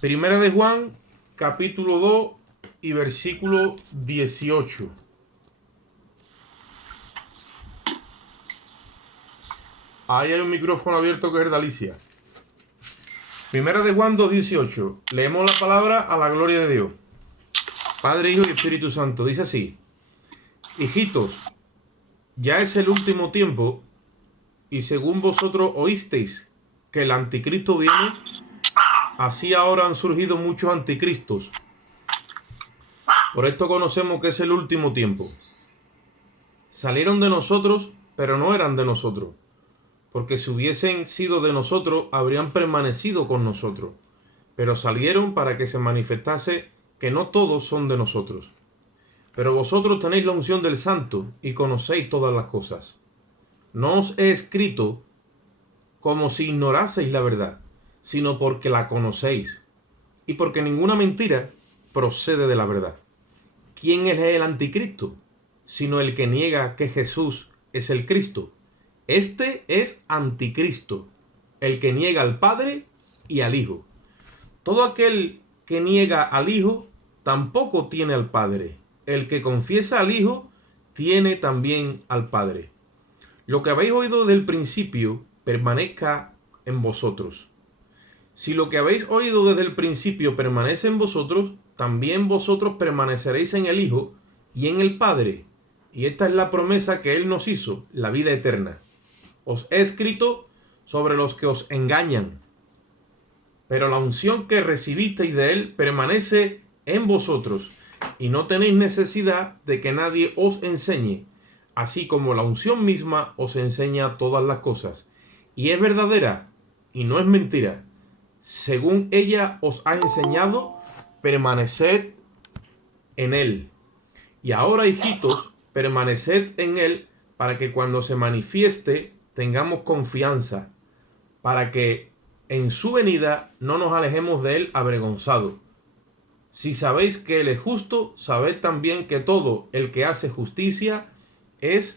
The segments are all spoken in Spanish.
Primera de Juan, capítulo 2 y versículo 18. Ahí hay un micrófono abierto que es el de Alicia. Primera de Juan 2:18. Leemos la palabra a la gloria de Dios. Padre, Hijo y Espíritu Santo. Dice así: hijitos, ya es el último tiempo, y según vosotros oísteis que el anticristo viene, así ahora han surgido muchos anticristos. Por esto conocemos que es el último tiempo. Salieron de nosotros, pero no eran de nosotros, porque si hubiesen sido de nosotros, habrían permanecido con nosotros. Pero salieron para que se manifestase que no todos son de nosotros. Pero vosotros tenéis la unción del Santo y conocéis todas las cosas. No os he escrito como si ignoraseis la verdad, sino porque la conocéis, y porque ninguna mentira procede de la verdad. ¿Quién es el anticristo? Sino el que niega que Jesús es el Cristo. Este es anticristo, el que niega al Padre y al Hijo. Todo aquel que niega al Hijo tampoco tiene al Padre. El que confiesa al Hijo tiene también al Padre. Lo que habéis oído desde el principio permanezca en vosotros. Si lo que habéis oído desde el principio permanece en vosotros, también vosotros permaneceréis en el Hijo y en el Padre. Y esta es la promesa que Él nos hizo, la vida eterna. Os he escrito sobre los que os engañan, pero la unción que recibisteis de Él permanece en vosotros, y no tenéis necesidad de que nadie os enseñe, así como la unción misma os enseña todas las cosas. Y es verdadera, y no es mentira. Según ella os ha enseñado, permaneced en Él. Y ahora, hijitos, permaneced en Él, para que cuando se manifieste tengamos confianza, para que en su venida no nos alejemos de Él avergonzados. Si sabéis que Él es justo, sabed también que todo el que hace justicia es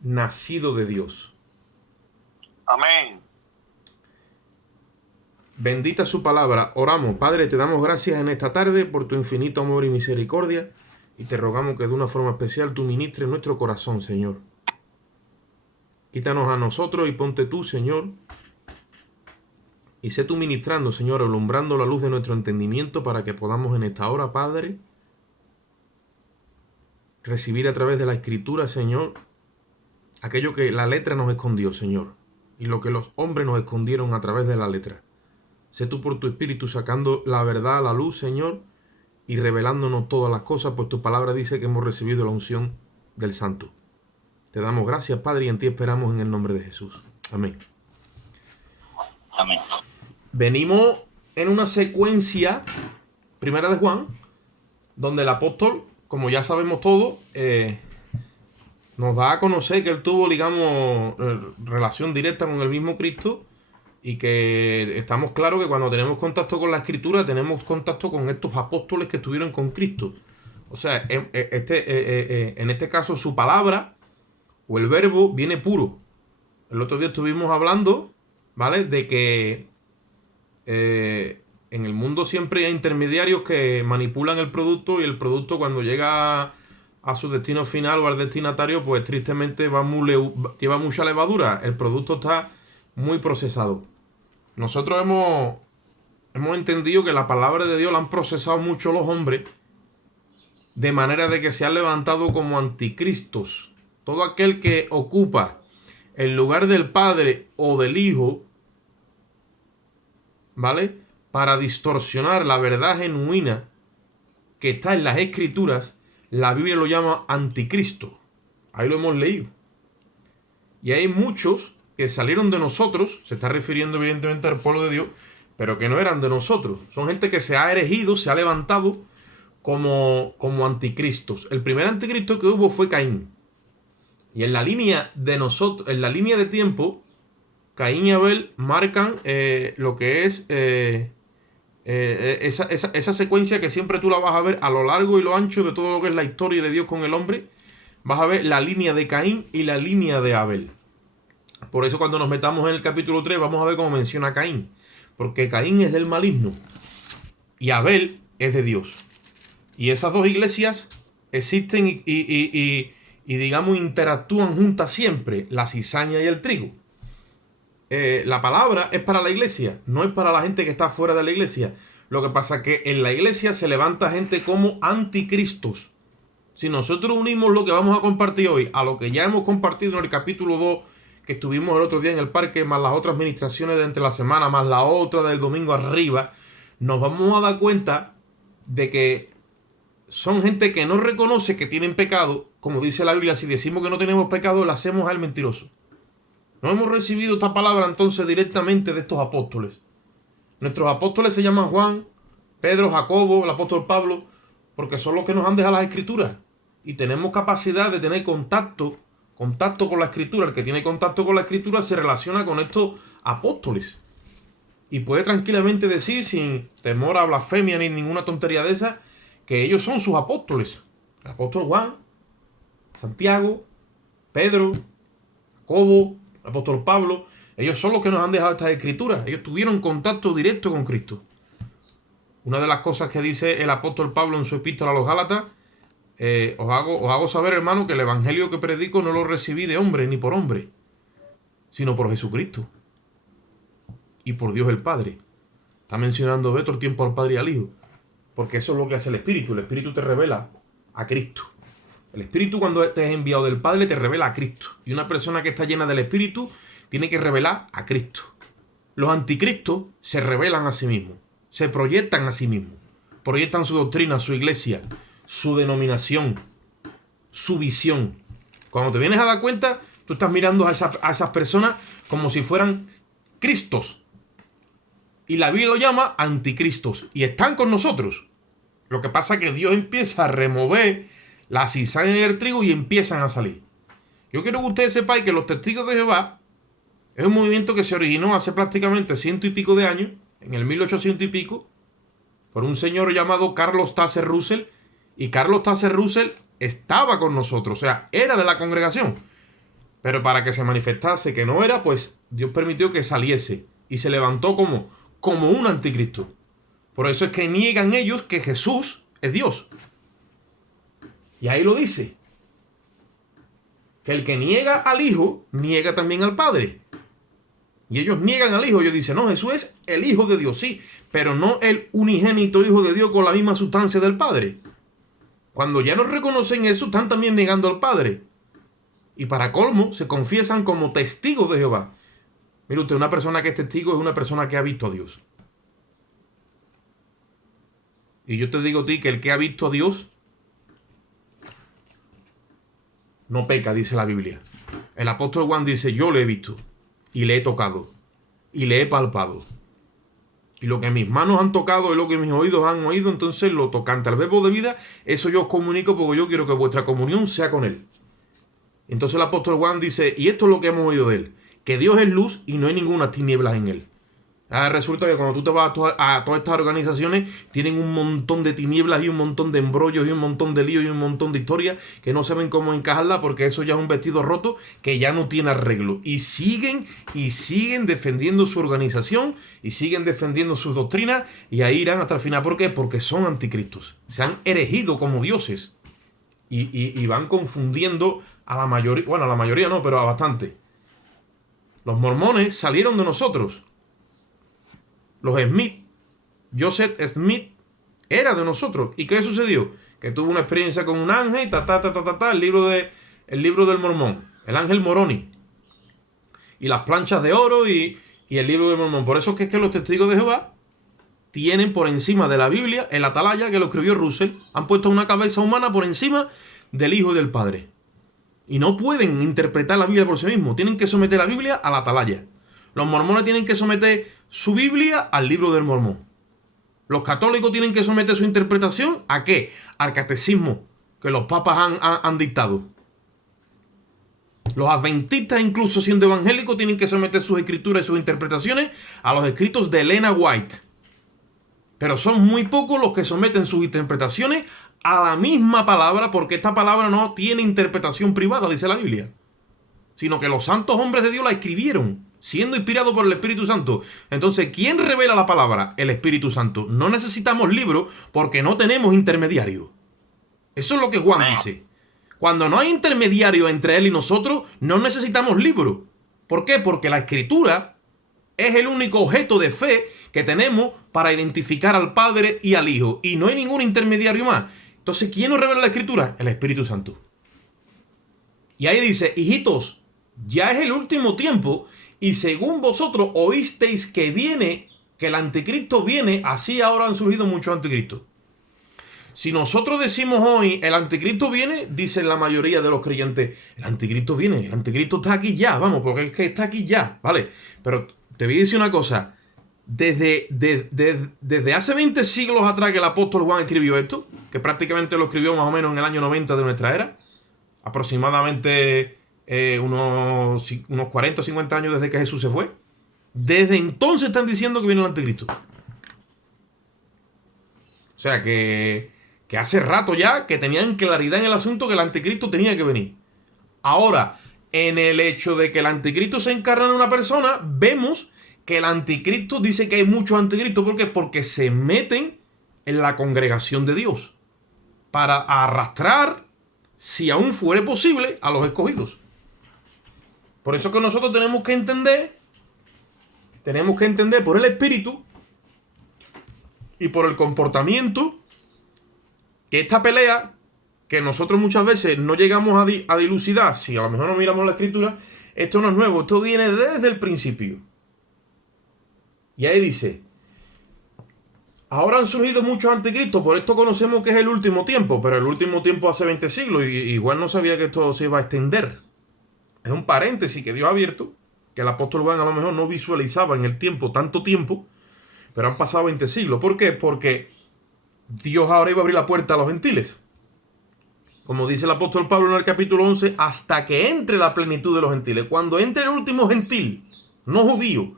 nacido de Dios. Amén. Bendita su palabra. Oramos. Padre, te damos gracias en esta tarde por tu infinito amor y misericordia, y te rogamos que de una forma especial tú ministres nuestro corazón, Señor. Quítanos a nosotros y ponte tú, Señor, y sé tú ministrando, Señor, alumbrando la luz de nuestro entendimiento para que podamos en esta hora, Padre, recibir a través de la Escritura, Señor, aquello que la letra nos escondió, Señor, y lo que los hombres nos escondieron a través de la letra. Sé tú por tu Espíritu sacando la verdad a la luz, Señor, y revelándonos todas las cosas, pues tu palabra dice que hemos recibido la unción del Santo. Te damos gracias, Padre, y en ti esperamos en el nombre de Jesús. Amén. Amén. Venimos en una secuencia, Primera de Juan, donde el apóstol, como ya sabemos todos, nos da a conocer que él tuvo, digamos, relación directa con el mismo Cristo, y que estamos claros que cuando tenemos contacto con la Escritura tenemos contacto con estos apóstoles que estuvieron con Cristo. O sea, en este caso su palabra o el verbo viene puro. El otro día estuvimos hablando, ¿vale?, de que en el mundo siempre hay intermediarios que manipulan el producto, y el producto cuando llega a su destino final o al destinatario, pues tristemente lleva mucha levadura. El producto está muy procesado. Nosotros hemos entendido que la palabra de Dios la han procesado mucho los hombres, de manera de que se han levantado como anticristos. Todo aquel que ocupa el lugar del Padre o del Hijo, ¿vale?, para distorsionar la verdad genuina que está en las Escrituras, la Biblia lo llama anticristo. Ahí lo hemos leído. Y hay muchos que salieron de nosotros, se está refiriendo evidentemente al pueblo de Dios, pero que no eran de nosotros. Son gente que se ha erigido, se ha levantado como anticristos. El primer anticristo que hubo fue Caín. Y en la línea de nosotros, en la línea de tiempo, Caín y Abel marcan lo que es esa secuencia que siempre tú la vas a ver a lo largo y lo ancho de todo lo que es la historia de Dios con el hombre. Vas a ver la línea de Caín y la línea de Abel. Por eso cuando nos metamos en el capítulo 3 vamos a ver cómo menciona a Caín, porque Caín es del maligno. y Abel es de Dios. Y esas dos iglesias existen y digamos interactúan juntas siempre, la cizaña y el trigo. La palabra es para la iglesia, no es para la gente que está fuera de la iglesia. Lo que pasa es que en la iglesia se levanta gente como anticristos. Si nosotros unimos lo que vamos a compartir hoy a lo que ya hemos compartido en el capítulo 2 que estuvimos el otro día en el parque, más las otras ministraciones de entre la semana, más la otra del domingo arriba, nos vamos a dar cuenta de que son gente que no reconoce que tienen pecado. Como dice la Biblia, si decimos que no tenemos pecado, le hacemos al mentiroso. No hemos recibido esta palabra entonces directamente de estos apóstoles. Nuestros apóstoles se llaman Juan, Pedro, Jacobo, el apóstol Pablo, porque son los que nos han dejado las escrituras. Y tenemos capacidad de tener contacto con la escritura. El que tiene contacto con la escritura se relaciona con estos apóstoles. Y puede tranquilamente decir, sin temor a blasfemia ni ninguna tontería de esa, que ellos son sus apóstoles. El apóstol Juan, Santiago, Pedro, Jacobo, el apóstol Pablo. Ellos son los que nos han dejado estas escrituras. Ellos tuvieron contacto directo con Cristo. Una de las cosas que dice el apóstol Pablo en su epístola a los Gálatas, os hago saber, hermano, que el evangelio que predico no lo recibí de hombre ni por hombre, sino por Jesucristo y por Dios el Padre. Está mencionando todo el tiempo al Padre y al Hijo, porque eso es lo que hace el Espíritu. El Espíritu te revela a Cristo. El Espíritu, cuando te es enviado del Padre, te revela a Cristo. Y una persona que está llena del Espíritu tiene que revelar a Cristo. Los anticristos se revelan a sí mismos, se proyectan a sí mismos, proyectan su doctrina, su iglesia, su denominación, su visión. Cuando te vienes a dar cuenta, tú estás mirando a esas personas como si fueran Cristos. Y la Biblia lo llama anticristos. Y están con nosotros. Lo que pasa es que Dios empieza a remover la cizaña y el trigo y empiezan a salir. Yo quiero que ustedes sepáis que los testigos de Jehová es un movimiento que se originó hace prácticamente 100 y pico de años, en el 1800 y pico, por un señor llamado Carlos Taze Russell. Y Carlos Taze Russell estaba con nosotros, o sea, era de la congregación. Pero para que se manifestase que no era, pues Dios permitió que saliese. Y se levantó como un anticristo. Por eso es que niegan ellos que Jesús es Dios. Y ahí lo dice. Que el que niega al Hijo, niega también al Padre. Y ellos niegan al Hijo. Ellos dicen, no, Jesús es el Hijo de Dios, sí. Pero no el unigénito Hijo de Dios con la misma sustancia del Padre. Cuando ya no reconocen eso, están también negando al Padre. Y para colmo, se confiesan como testigos de Jehová. Mire usted, una persona que es testigo es una persona que ha visto a Dios. Y yo te digo a ti que el que ha visto a Dios no peca, dice la Biblia. El apóstol Juan dice, yo le he visto, y le he tocado, y le he palpado. Y lo que mis manos han tocado y lo que mis oídos han oído, entonces lo tocante al verbo de vida, eso yo os comunico porque yo quiero que vuestra comunión sea con Él. Entonces el apóstol Juan dice, y esto es lo que hemos oído de Él, que Dios es luz y no hay ninguna tinieblas en Él. Resulta que cuando tú te vas a todas estas organizaciones, tienen un montón de tinieblas y un montón de embrollos y un montón de líos y un montón de historias que no saben cómo encajarla porque eso ya es un vestido roto que ya no tiene arreglo. Y siguen defendiendo su organización y siguen defendiendo sus doctrinas y ahí irán hasta el final. ¿Por qué? Porque son anticristos. Se han erigido como dioses y van confundiendo a la mayoría, bueno, a la mayoría no, pero a bastante. Los mormones salieron de nosotros. Los Smith, Joseph Smith, era de nosotros. ¿Y qué sucedió? Que tuvo una experiencia con un ángel, el libro del Mormón, el ángel Moroni. Y las planchas de oro y el libro del Mormón. Por eso es que los testigos de Jehová tienen por encima de la Biblia el atalaya que lo escribió Russell. Han puesto una cabeza humana por encima del Hijo y del Padre. Y no pueden interpretar la Biblia por sí mismos. Tienen que someter la Biblia al atalaya. Los mormones tienen que someter su Biblia al libro del Mormón. Los católicos tienen que someter su interpretación ¿a qué? Al catecismo que los papas han dictado. Los adventistas, incluso siendo evangélicos, tienen que someter sus escrituras y sus interpretaciones a los escritos de Elena White. Pero son muy pocos los que someten sus interpretaciones a la misma palabra, porque esta palabra no tiene interpretación privada, dice la Biblia, sino que los santos hombres de Dios la escribieron siendo inspirado por el Espíritu Santo. Entonces, ¿quién revela la palabra? El Espíritu Santo. No necesitamos libros porque no tenemos intermediario. Eso es lo que Juan dice. Cuando no hay intermediario entre él y nosotros, no necesitamos libros. ¿Por qué? Porque la Escritura es el único objeto de fe que tenemos para identificar al Padre y al Hijo. Y no hay ningún intermediario más. Entonces, ¿quién nos revela la Escritura? El Espíritu Santo. Y ahí dice, hijitos, ya es el último tiempo, y según vosotros oísteis que el anticristo viene, así ahora han surgido muchos anticristos. Si nosotros decimos hoy, el anticristo viene, dicen la mayoría de los creyentes, el anticristo viene, el anticristo está aquí ya, vamos, porque es que está aquí ya, ¿vale? Pero te voy a decir una cosa, desde hace 20 siglos atrás que el apóstol Juan escribió esto, que prácticamente lo escribió más o menos en el año 90 de nuestra era, aproximadamente unos 40 o 50 años desde que Jesús se fue. Desde entonces están diciendo que viene el anticristo. O sea que hace rato ya que tenían claridad en el asunto que el anticristo tenía que venir. Ahora, en el hecho de que el anticristo se encarna en una persona, vemos que el anticristo dice que hay muchos anticristos. ¿Por qué? Porque se meten en la congregación de Dios para arrastrar, si aún fuere posible, a los escogidos. Por eso que nosotros tenemos que entender por el Espíritu y por el comportamiento que esta pelea, que nosotros muchas veces no llegamos a dilucidar, si a lo mejor no miramos la Escritura, esto no es nuevo, esto viene desde el principio. Y ahí dice, ahora han surgido muchos anticristos, por esto conocemos que es el último tiempo, pero el último tiempo hace 20 siglos, y igual no sabía que esto se iba a extender. Es un paréntesis que Dios ha abierto, que el apóstol Juan a lo mejor no visualizaba en el tiempo, tanto tiempo, pero han pasado 20 siglos. ¿Por qué? Porque Dios ahora iba a abrir la puerta a los gentiles. Como dice el apóstol Pablo en el capítulo 11, hasta que entre la plenitud de los gentiles. Cuando entre el último gentil, no judío,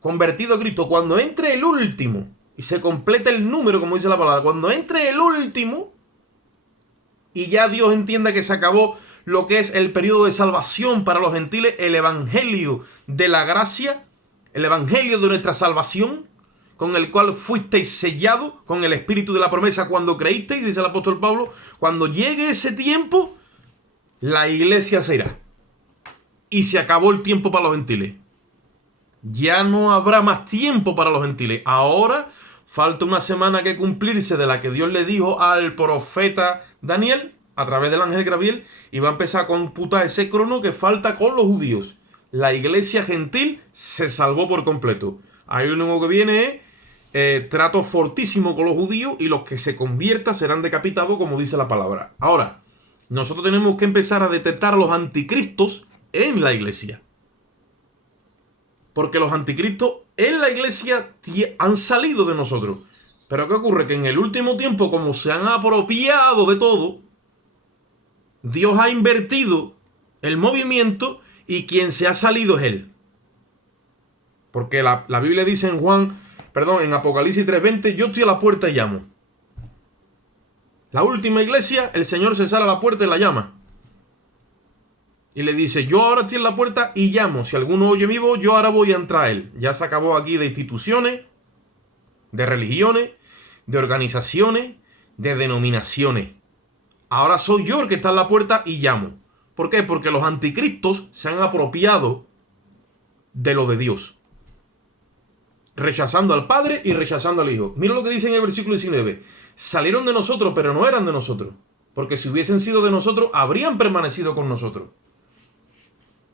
convertido a Cristo, cuando entre el último, y se completa el número, como dice la palabra, cuando entre el último, y ya Dios entienda que se acabó lo que es el periodo de salvación para los gentiles, el evangelio de la gracia, el evangelio de nuestra salvación, con el cual fuisteis sellados con el espíritu de la promesa cuando creísteis, dice el apóstol Pablo. Cuando llegue ese tiempo, la iglesia se irá. Y se acabó el tiempo para los gentiles. Ya no habrá más tiempo para los gentiles. Ahora falta una semana que cumplirse de la que Dios le dijo al profeta Daniel a través del ángel Gabriel, y va a empezar a computar ese crono que falta con los judíos. La iglesia gentil se salvó por completo. Ahí lo único que viene es trato fortísimo con los judíos, y los que se conviertan serán decapitados, como dice la palabra. Ahora, nosotros tenemos que empezar a detectar a los anticristos en la iglesia. Porque los anticristos en la iglesia han salido de nosotros. Pero ¿qué ocurre? Que en el último tiempo, como se han apropiado de todo, Dios ha invertido el movimiento, y quien se ha salido es Él. Porque la Biblia dice en Apocalipsis 3:20, yo estoy a la puerta y llamo. La última iglesia, el Señor se sale a la puerta y la llama. Y le dice, yo ahora estoy en la puerta y llamo. Si alguno oye mi voz, yo ahora voy a entrar a él. Ya se acabó aquí de instituciones, de religiones, de organizaciones, de denominaciones. Ahora soy yo el que está en la puerta y llamo. ¿Por qué? Porque los anticristos se han apropiado de lo de Dios, rechazando al Padre y rechazando al Hijo. Mira lo que dice en el versículo 19. Salieron de nosotros, pero no eran de nosotros. Porque si hubiesen sido de nosotros, habrían permanecido con nosotros.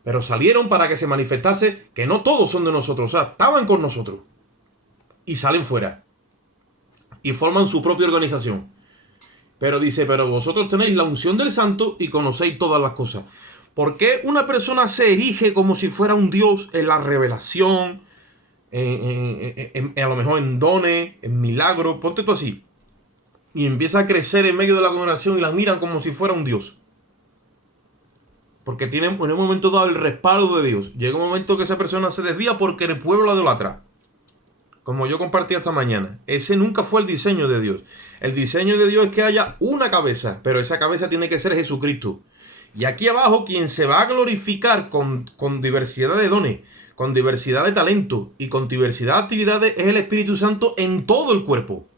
Pero salieron para que se manifestase que no todos son de nosotros. O sea, estaban con nosotros. Y salen fuera. Y forman su propia organización. Pero dice, pero vosotros tenéis la unción del Santo y conocéis todas las cosas. ¿Por qué una persona se erige como si fuera un Dios en la revelación, a lo mejor en dones, en milagros? Ponte tú así. Y empieza a crecer en medio de la congregación y la miran como si fuera un Dios. Porque tienen en un momento dado el respaldo de Dios. Llega un momento que esa persona se desvía porque el pueblo la idolatra. Como yo compartí esta mañana. Ese nunca fue el diseño de Dios. El diseño de Dios es que haya una cabeza. Pero esa cabeza tiene que ser Jesucristo. Y aquí abajo quien se va a glorificar con diversidad de dones, con diversidad de talento y con diversidad de actividades, es el Espíritu Santo en todo el cuerpo.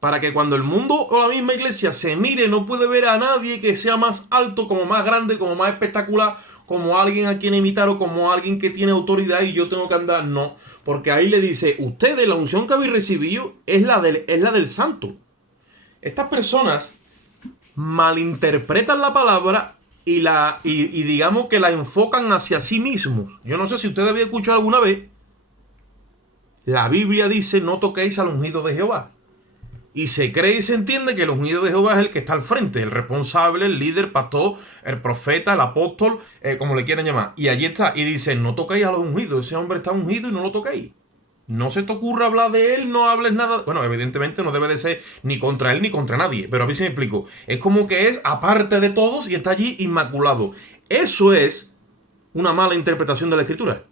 Para que cuando el mundo o la misma iglesia se mire, no puede ver a nadie que sea más alto, como más grande, como más espectacular, como alguien a quien imitar o como alguien que tiene autoridad y yo tengo que andar. No, porque ahí le dice, ustedes, la unción que habéis recibido es la del santo. Estas personas malinterpretan la palabra y digamos que la enfocan hacia sí mismos. Yo no sé si ustedes habían escuchado alguna vez, la Biblia dice, no toquéis al ungido de Jehová. Y se cree y se entiende que el ungido de Jehová es el que está al frente, el responsable, el líder, pastor, el profeta, el apóstol, como le quieran llamar. Y allí está, y dice, no toquéis a los ungidos, ese hombre está ungido y no lo toquéis. No se te ocurra hablar de él, no hables nada. Bueno, evidentemente no debe de ser ni contra él ni contra nadie, pero a mí se me explico. Es como que es aparte de todos y está allí inmaculado. Eso es una mala interpretación de la Escritura.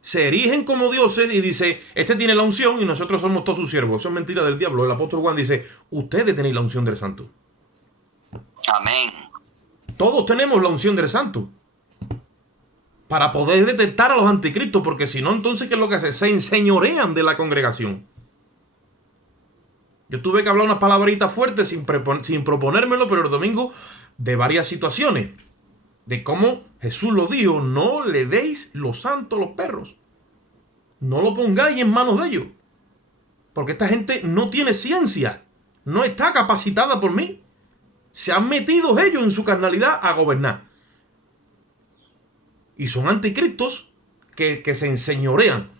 Se erigen como dioses y dice, este tiene la unción y nosotros somos todos sus siervos. Eso es mentira del diablo. El apóstol Juan dice, ustedes tenéis la unción del santo. Amén. Todos tenemos la unción del santo. Para poder detectar a los anticristos, porque si no, entonces, ¿qué es lo que hace? Se enseñorean de la congregación. Yo tuve que hablar unas palabritas fuertes sin proponérmelo, pero el domingo, de varias situaciones. De cómo Jesús lo dijo, no le deis lo santo a los perros. No lo pongáis en manos de ellos. Porque esta gente no tiene ciencia. No está capacitada por mí. Se han metido ellos en su carnalidad a gobernar. Y son anticristos que se enseñorean.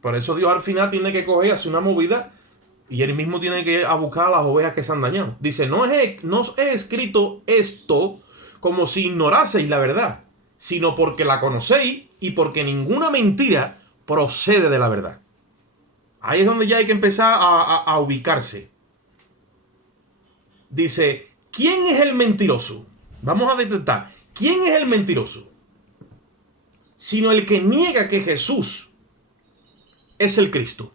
Por eso Dios al final tiene que coger, hacer una movida y él mismo tiene que ir a buscar a las ovejas que se han dañado. Dice, no he escrito esto como si ignoraseis la verdad, sino porque la conocéis y porque ninguna mentira procede de la verdad. Ahí es donde ya hay que empezar a ubicarse. Dice, ¿quién es el mentiroso? Vamos a detectar. ¿Quién es el mentiroso? Sino el que niega que Jesús es el Cristo.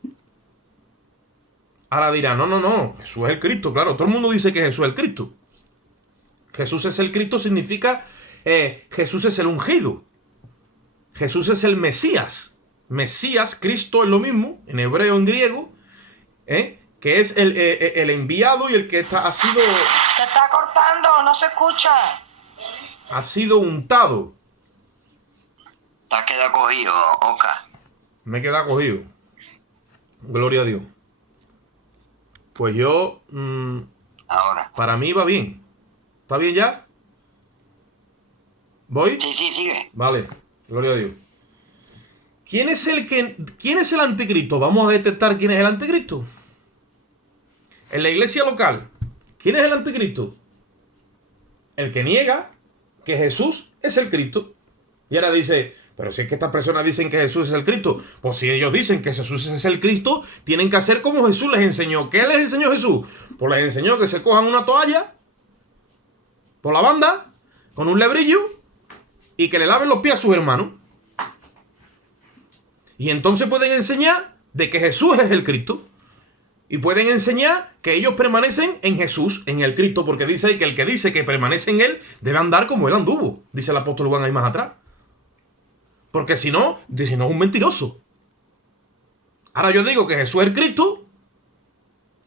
Ahora dirá, no, Jesús es el Cristo, claro, todo el mundo dice que Jesús es el Cristo. Jesús es el Cristo significa, Jesús es el ungido. Jesús es el Mesías. Mesías, Cristo es lo mismo, en hebreo, en griego, que es el enviado y el que ha sido... Se está cortando, no se escucha. Ha sido untado. Te has quedado cogido, Oca. Me he quedado cogido. Gloria a Dios. Pues yo... Ahora. para mí va bien. ¿Está bien ya? ¿Voy? Sí, sigue. Vale. Gloria a Dios. ¿Quién es el anticristo? Vamos a detectar quién es el anticristo. En la iglesia local, ¿quién es el anticristo? El que niega que Jesús es el Cristo. Y ahora dice, pero si es que estas personas dicen que Jesús es el Cristo, pues si ellos dicen que Jesús es el Cristo, tienen que hacer como Jesús les enseñó. ¿Qué les enseñó Jesús? Pues les enseñó que se cojan una toalla por la banda, con un lebrillo, y que le laven los pies a sus hermanos. Y entonces pueden enseñar de que Jesús es el Cristo. Y pueden enseñar que ellos permanecen en Jesús, en el Cristo, porque dice que el que dice que permanece en él debe andar como él anduvo, dice el apóstol Juan ahí más atrás. Porque si no, dice, no es un mentiroso. Ahora yo digo que Jesús es el Cristo.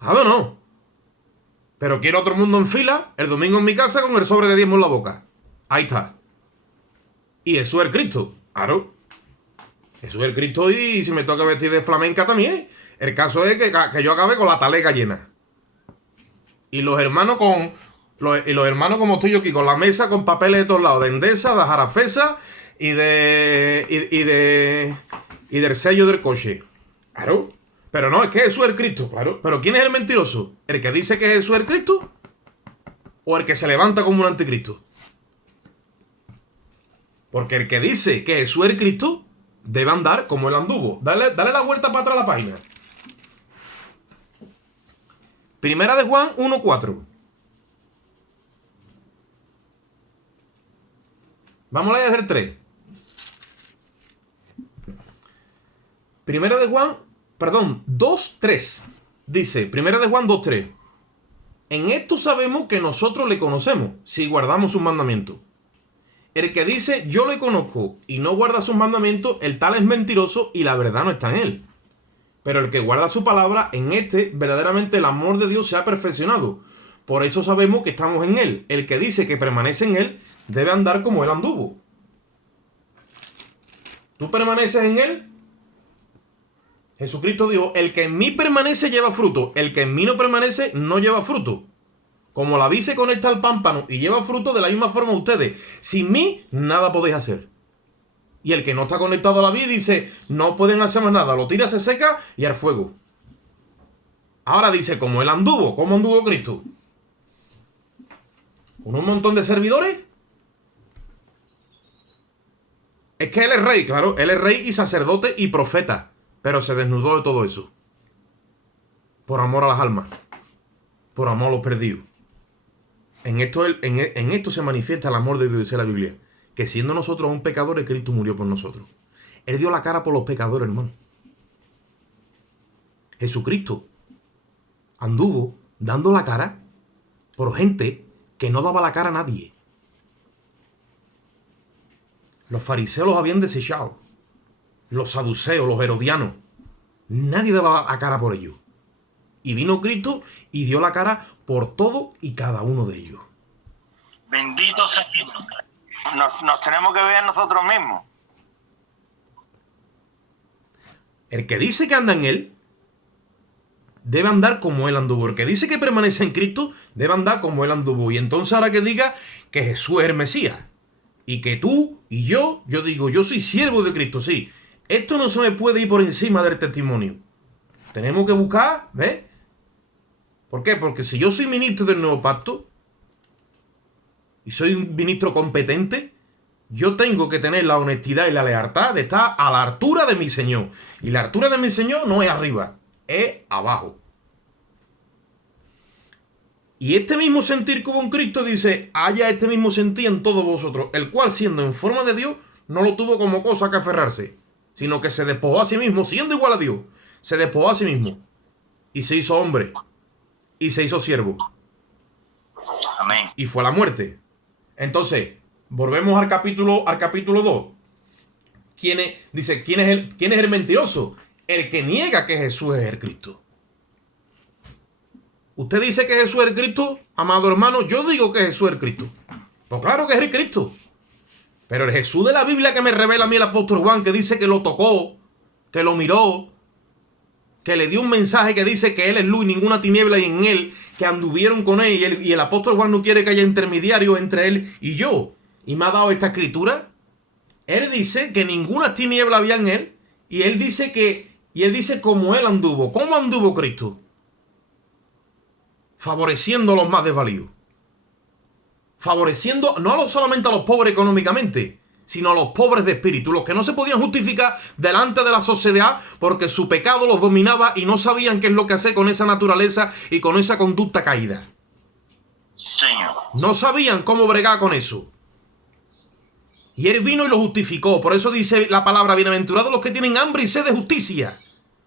Ahora no. Pero quiero otro mundo en fila, el domingo en mi casa con el sobre de diezmo en la boca. Ahí está. Y Jesús es el Cristo. Claro. Jesús es el Cristo y si me toca vestir de flamenca también. El caso es que yo acabe con la talega llena. Y los hermanos los hermanos como estoy yo aquí, con la mesa, con papeles de todos lados, de Endesa, de Jarafesa y del sello del coche. Claro. Pero no, es que Jesús es el Cristo, claro. Pero ¿quién es el mentiroso? ¿El que dice que Jesús es el Cristo? ¿O el que se levanta como un anticristo? Porque el que dice que Jesús es el Cristo debe andar como él anduvo. Dale la vuelta para atrás a la página. Primera de Juan 1:4. Vamos a leer el 3. Primera de Juan, 2:3. Dice, Primera de Juan 2:3. En esto sabemos que nosotros le conocemos, si guardamos sus mandamientos. el que dice yo le conozco y no guarda sus mandamientos, el tal es mentiroso y la verdad no está en él. Pero el que guarda su palabra, en este verdaderamente el amor de Dios se ha perfeccionado. Por eso sabemos que estamos en él. El que dice que permanece en él debe andar como él anduvo. ¿Tú permaneces en él? Jesucristo dijo, el que en mí permanece lleva fruto, el que en mí no permanece no lleva fruto. Como la vid se conecta al pámpano y lleva fruto, de la misma forma ustedes. Sin mí, nada podéis hacer. Y el que no está conectado a la vid dice, no pueden hacer más nada, lo tira, se seca y al fuego. Ahora dice, como él anduvo, ¿cómo anduvo Cristo? ¿Con un montón de servidores? Es que él es rey, claro, él es rey y sacerdote y profeta, pero se desnudó de todo eso. Por amor a las almas, por amor a los perdidos. En esto se manifiesta el amor de Dios, dice la Biblia, que siendo nosotros un pecadores, Cristo murió por nosotros. Él dio la cara por los pecadores, hermano. Jesucristo anduvo dando la cara por gente que no daba la cara a nadie. Los fariseos los habían desechado. Los saduceos, los herodianos. Nadie daba la cara por ellos. Y vino Cristo y dio la cara por todo y cada uno de ellos. Bendito sea Dios. Nos tenemos que ver nosotros mismos. El que dice que anda en él debe andar como él anduvo. El que dice que permanece en Cristo debe andar como él anduvo. Y entonces ahora que diga que Jesús es el Mesías y que tú y yo digo, yo soy siervo de Cristo, sí. Esto no se me puede ir por encima del testimonio. Tenemos que buscar, ¿ves? ¿Por qué? Porque si yo soy ministro del nuevo pacto y soy un ministro competente, yo tengo que tener la honestidad y la lealtad de estar a la altura de mi Señor. Y la altura de mi Señor no es arriba, es abajo. Y este mismo sentir que hubo en Cristo dice, haya este mismo sentir en todos vosotros, el cual siendo en forma de Dios, no lo tuvo como cosa que aferrarse, sino que se despojó a sí mismo, siendo igual a Dios, se despojó a sí mismo y se hizo hombre y se hizo siervo. Amén. Y fue a la muerte. Entonces, volvemos al capítulo 2. ¿Quién es el mentiroso? El que niega que Jesús es el Cristo. ¿Usted dice que Jesús es el Cristo, amado hermano? Yo digo que Jesús es el Cristo. Pues claro que es el Cristo. Pero el Jesús de la Biblia que me revela a mí el apóstol Juan, que dice que lo tocó, que lo miró, que le dio un mensaje que dice que Él es luz y ninguna tiniebla hay en Él, que anduvieron con Él, y el apóstol Juan no quiere que haya intermediario entre Él y yo. Y me ha dado esta escritura. Él dice que ninguna tiniebla había en Él, y Él dice como Él anduvo. ¿Cómo anduvo Cristo? Favoreciendo a los más desvalidos. Favoreciendo no solamente a los pobres económicamente, sino a los pobres de espíritu, los que no se podían justificar delante de la sociedad porque su pecado los dominaba y no sabían qué es lo que hacer con esa naturaleza y con esa conducta caída. Señor. No sabían cómo bregar con eso. Y Él vino y lo justificó. Por eso dice la palabra, bienaventurados los que tienen hambre y sed de justicia,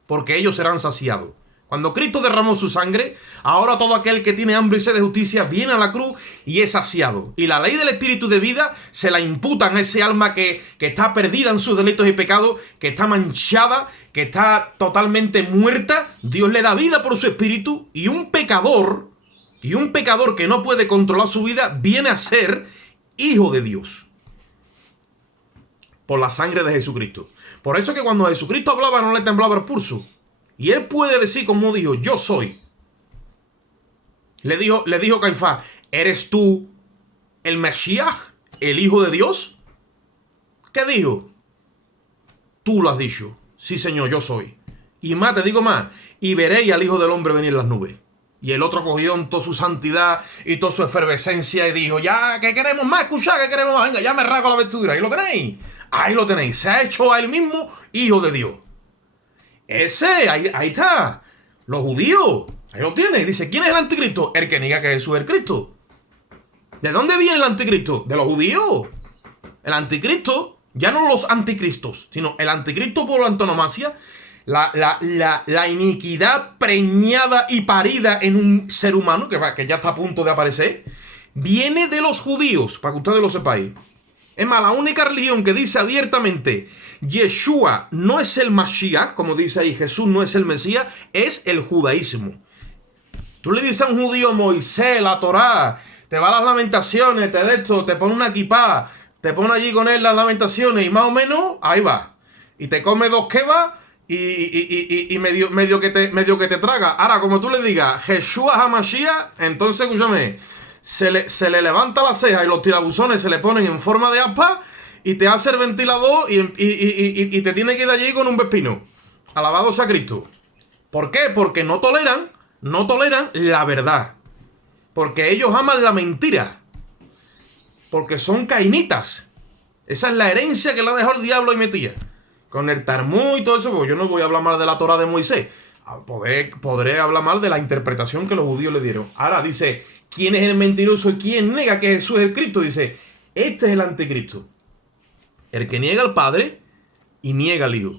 porque ellos serán saciados. Cuando Cristo derramó su sangre, ahora todo aquel que tiene hambre y sed de justicia viene a la cruz y es saciado. Y la ley del espíritu de vida se la imputan a ese alma que está perdida en sus delitos y pecados, que está manchada, que está totalmente muerta. Dios le da vida por su espíritu, y un pecador que no puede controlar su vida viene a ser hijo de Dios por la sangre de Jesucristo. Por eso que cuando Jesucristo hablaba no le temblaba el pulso. Y Él puede decir, como dijo, yo soy. Le dijo Caifás, ¿eres tú el Mesías, el Hijo de Dios? ¿Qué dijo? Tú lo has dicho. Sí, Señor, yo soy. Y más, te digo más, y veréis al Hijo del Hombre venir en las nubes. Y el otro cogió en toda su santidad y toda su efervescencia y dijo, ya, ¿qué queremos más? Escuchad, ¿qué queremos más? Venga, ya me rasgo la vestidura. ¿Y lo tenéis? Ahí lo tenéis. Se ha hecho a Él mismo Hijo de Dios. Ahí está. Los judíos. Ahí lo tiene. Dice, ¿quién es el anticristo? El que niega que Jesús es el Cristo. ¿De dónde viene el anticristo? De los judíos. El anticristo, ya no los anticristos, sino el anticristo por antonomasia, la iniquidad preñada y parida en un ser humano, que ya está a punto de aparecer, viene de los judíos, para que ustedes lo sepáis. Es más, la única religión que dice abiertamente Yeshua no es el Mashiach, como dice ahí, Jesús no es el Mesías, es el judaísmo. Tú le dices a un judío Moisés, la Torá, te va a las lamentaciones, te de esto, te pone una kipá, te pone allí con él las lamentaciones y más o menos ahí va. Y te come 2 kebabs y medio que te traga. Ahora, como tú le digas Yeshua HaMashiach, entonces escúchame, se le levanta la ceja y los tirabuzones se le ponen en forma de aspa y te hace el ventilador y te tiene que ir allí con un vespino. Alabado sea Cristo. ¿Por qué? Porque no toleran la verdad. Porque ellos aman la mentira. Porque son cainitas. Esa es la herencia que le ha dejado el diablo y metía. Con el Talmud y todo eso, pues yo no voy a hablar mal de la Torah de Moisés. Podré hablar mal de la interpretación que los judíos le dieron. Ahora dice, ¿quién es el mentiroso y quién niega que Jesús es el Cristo? Dice, este es el anticristo. El que niega al Padre y niega al Hijo.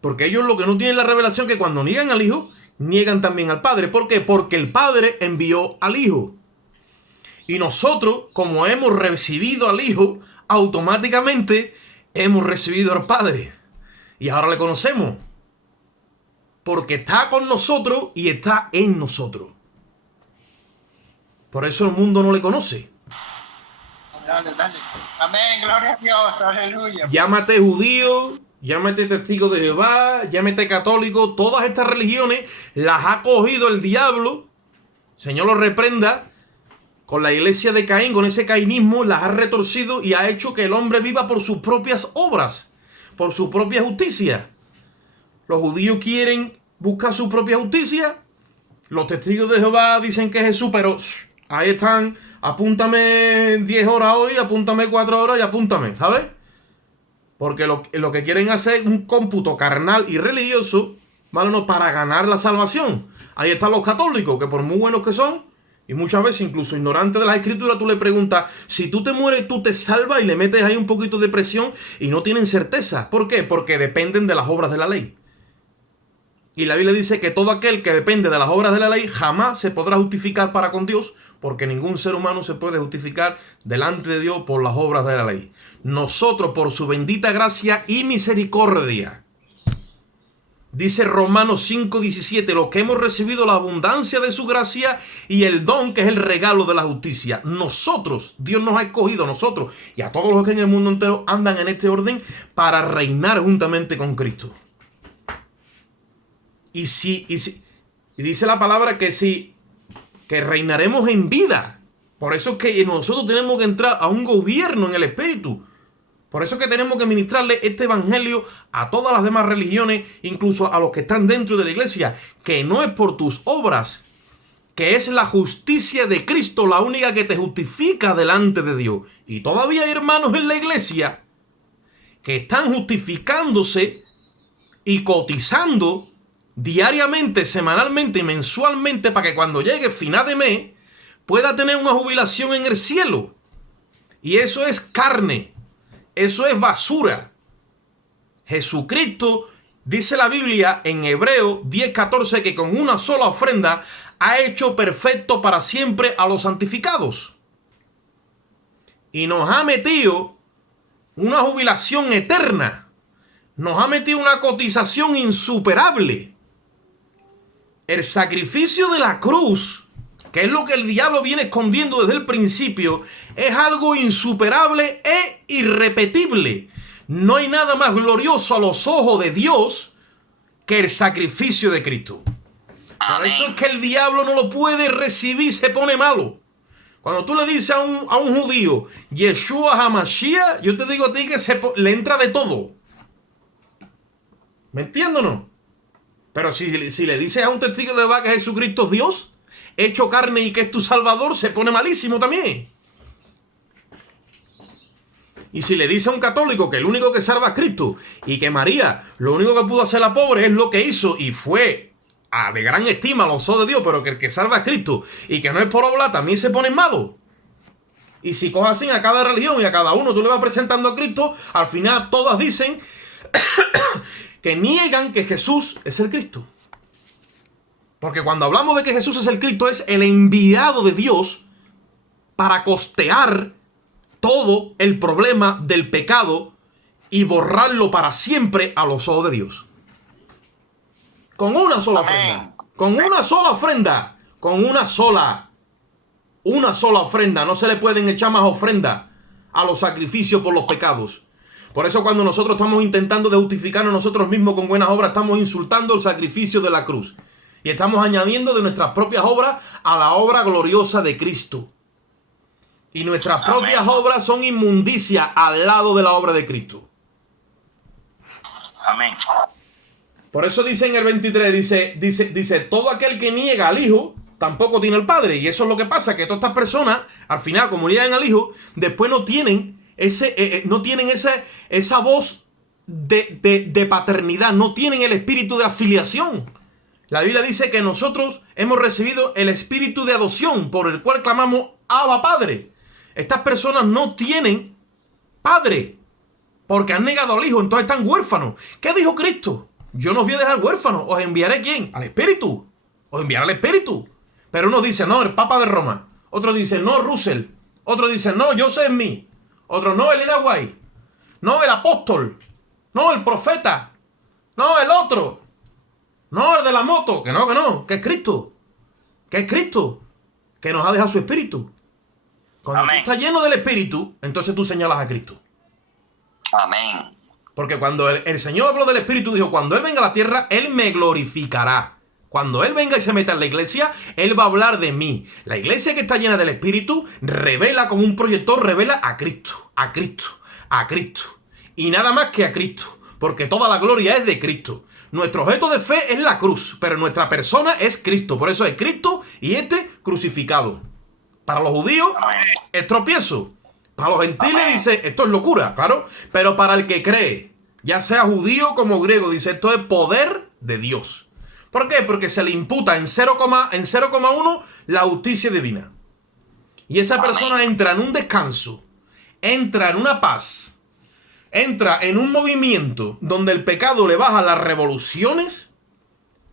Porque ellos lo que no tienen la revelación es que cuando niegan al Hijo, niegan también al Padre. ¿Por qué? Porque el Padre envió al Hijo. Y nosotros, como hemos recibido al Hijo, automáticamente hemos recibido al Padre. Y ahora le conocemos. Porque está con nosotros y está en nosotros. Por eso el mundo no le conoce. Dale. Amén, gloria a Dios, aleluya. Llámate judío, llámate testigo de Jehová, llámate católico. Todas estas religiones las ha cogido el diablo. Señor lo reprenda. Con la iglesia de Caín, con ese cainismo, las ha retorcido y ha hecho que el hombre viva por sus propias obras, por su propia justicia. Los judíos quieren buscar su propia justicia. Los testigos de Jehová dicen que es Jesús, pero ahí están. Apúntame 10 horas hoy, apúntame 4 horas y apúntame, ¿sabes? Porque lo que quieren hacer es un cómputo carnal y religioso, ¿vale? No, para ganar la salvación. Ahí están los católicos, que por muy buenos que son, y muchas veces, incluso ignorante de las escrituras, tú le preguntas, si tú te mueres, tú te salvas, y le metes ahí un poquito de presión y no tienen certeza. ¿Por qué? Porque dependen de las obras de la ley. Y la Biblia dice que todo aquel que depende de las obras de la ley jamás se podrá justificar para con Dios, porque ningún ser humano se puede justificar delante de Dios por las obras de la ley. Nosotros, por su bendita gracia y misericordia, dice Romanos 5:17, los que hemos recibido la abundancia de su gracia y el don que es el regalo de la justicia. Nosotros, Dios nos ha escogido a nosotros y a todos los que en el mundo entero andan en este orden para reinar juntamente con Cristo. Y dice la palabra que reinaremos en vida. Por eso es que nosotros tenemos que entrar a un gobierno en el Espíritu. Por eso es que tenemos que ministrarle este evangelio a todas las demás religiones, incluso a los que están dentro de la iglesia, que no es por tus obras, que es la justicia de Cristo la única que te justifica delante de Dios. Y todavía hay hermanos en la iglesia que están justificándose y cotizando diariamente, semanalmente y mensualmente para que cuando llegue final de mes pueda tener una jubilación en el cielo. Y eso es carne. Eso es basura. Jesucristo, dice la Biblia en Hebreo 10:14, que con una sola ofrenda ha hecho perfecto para siempre a los santificados. Y nos ha metido una jubilación eterna. Nos ha metido una cotización insuperable. El sacrificio de la cruz, que es lo que el diablo viene escondiendo desde el principio, es algo insuperable e irrepetible. No hay nada más glorioso a los ojos de Dios que el sacrificio de Cristo. Por eso es que el diablo no lo puede recibir, se pone malo. Cuando tú le dices a un judío, Yeshua HaMashiach, yo te digo a ti que le entra de todo. ¿Me entiendes o no? Pero si le dices a un testigo de Jehová que Jesucristo es Dios, hecho carne y que es tu Salvador, se pone malísimo también. Y si le dice a un católico que el único que salva es Cristo y que María, lo único que pudo hacer la pobre es lo que hizo y fue de gran estima a los ojos de Dios, pero que el que salva es Cristo y que no es por obra, también se pone malo. Y si coges así a cada religión y a cada uno tú le vas presentando a Cristo, al final todas dicen que niegan que Jesús es el Cristo. Porque cuando hablamos de que Jesús es el Cristo, es el enviado de Dios para costear todo el problema del pecado y borrarlo para siempre a los ojos de Dios. Con una sola ofrenda. Con una sola ofrenda. Con una sola ofrenda. No se le pueden echar más ofrendas a los sacrificios por los pecados. Por eso cuando nosotros estamos intentando de justificarnos nosotros mismos con buenas obras, estamos insultando el sacrificio de la cruz. Y estamos añadiendo de nuestras propias obras a la obra gloriosa de Cristo. Y nuestras propias obras son inmundicia al lado de la obra de Cristo. Amén. Por eso dice en el 23, dice, todo aquel que niega al Hijo, tampoco tiene al Padre. Y eso es lo que pasa, que todas estas personas, al final, como niegan al Hijo, después no tienen esa voz de paternidad, no tienen el espíritu de afiliación. La Biblia dice que nosotros hemos recibido el espíritu de adopción, por el cual clamamos, Abba, Padre. Estas personas no tienen Padre, porque han negado al Hijo, entonces están huérfanos. ¿Qué dijo Cristo? Yo no os voy a dejar huérfanos, os enviaré ¿quién? Al Espíritu. Os enviaré al Espíritu. Pero uno dice, no, el Papa de Roma. Otro dice, no, Russell. Otro dice, no, Joseph Smith. Otro, no, Elena White. No, el apóstol. No, el profeta. No, el otro. No, el de la moto. Que no, que es Cristo. Que es Cristo. Que nos ha dejado su Espíritu. Cuando tú estás lleno del Espíritu, entonces tú señalas a Cristo. Amén. Porque cuando el Señor habló del Espíritu, dijo, cuando Él venga a la tierra, Él me glorificará. Cuando Él venga y se meta en la iglesia, Él va a hablar de mí. La iglesia que está llena del Espíritu revela como un proyector, revela a Cristo, a Cristo, a Cristo. Y nada más que a Cristo, porque toda la gloria es de Cristo. Nuestro objeto de fe es la cruz, pero nuestra persona es Cristo. Por eso es Cristo y crucificado. Para los judíos es tropiezo. Para los gentiles dice, esto es locura, claro. Pero para el que cree, ya sea judío como griego, dice, esto es poder de Dios. ¿Por qué? Porque se le imputa en 0,1 la justicia divina. Y esa persona entra en un descanso, entra en una paz, entra en un movimiento donde el pecado le baja las revoluciones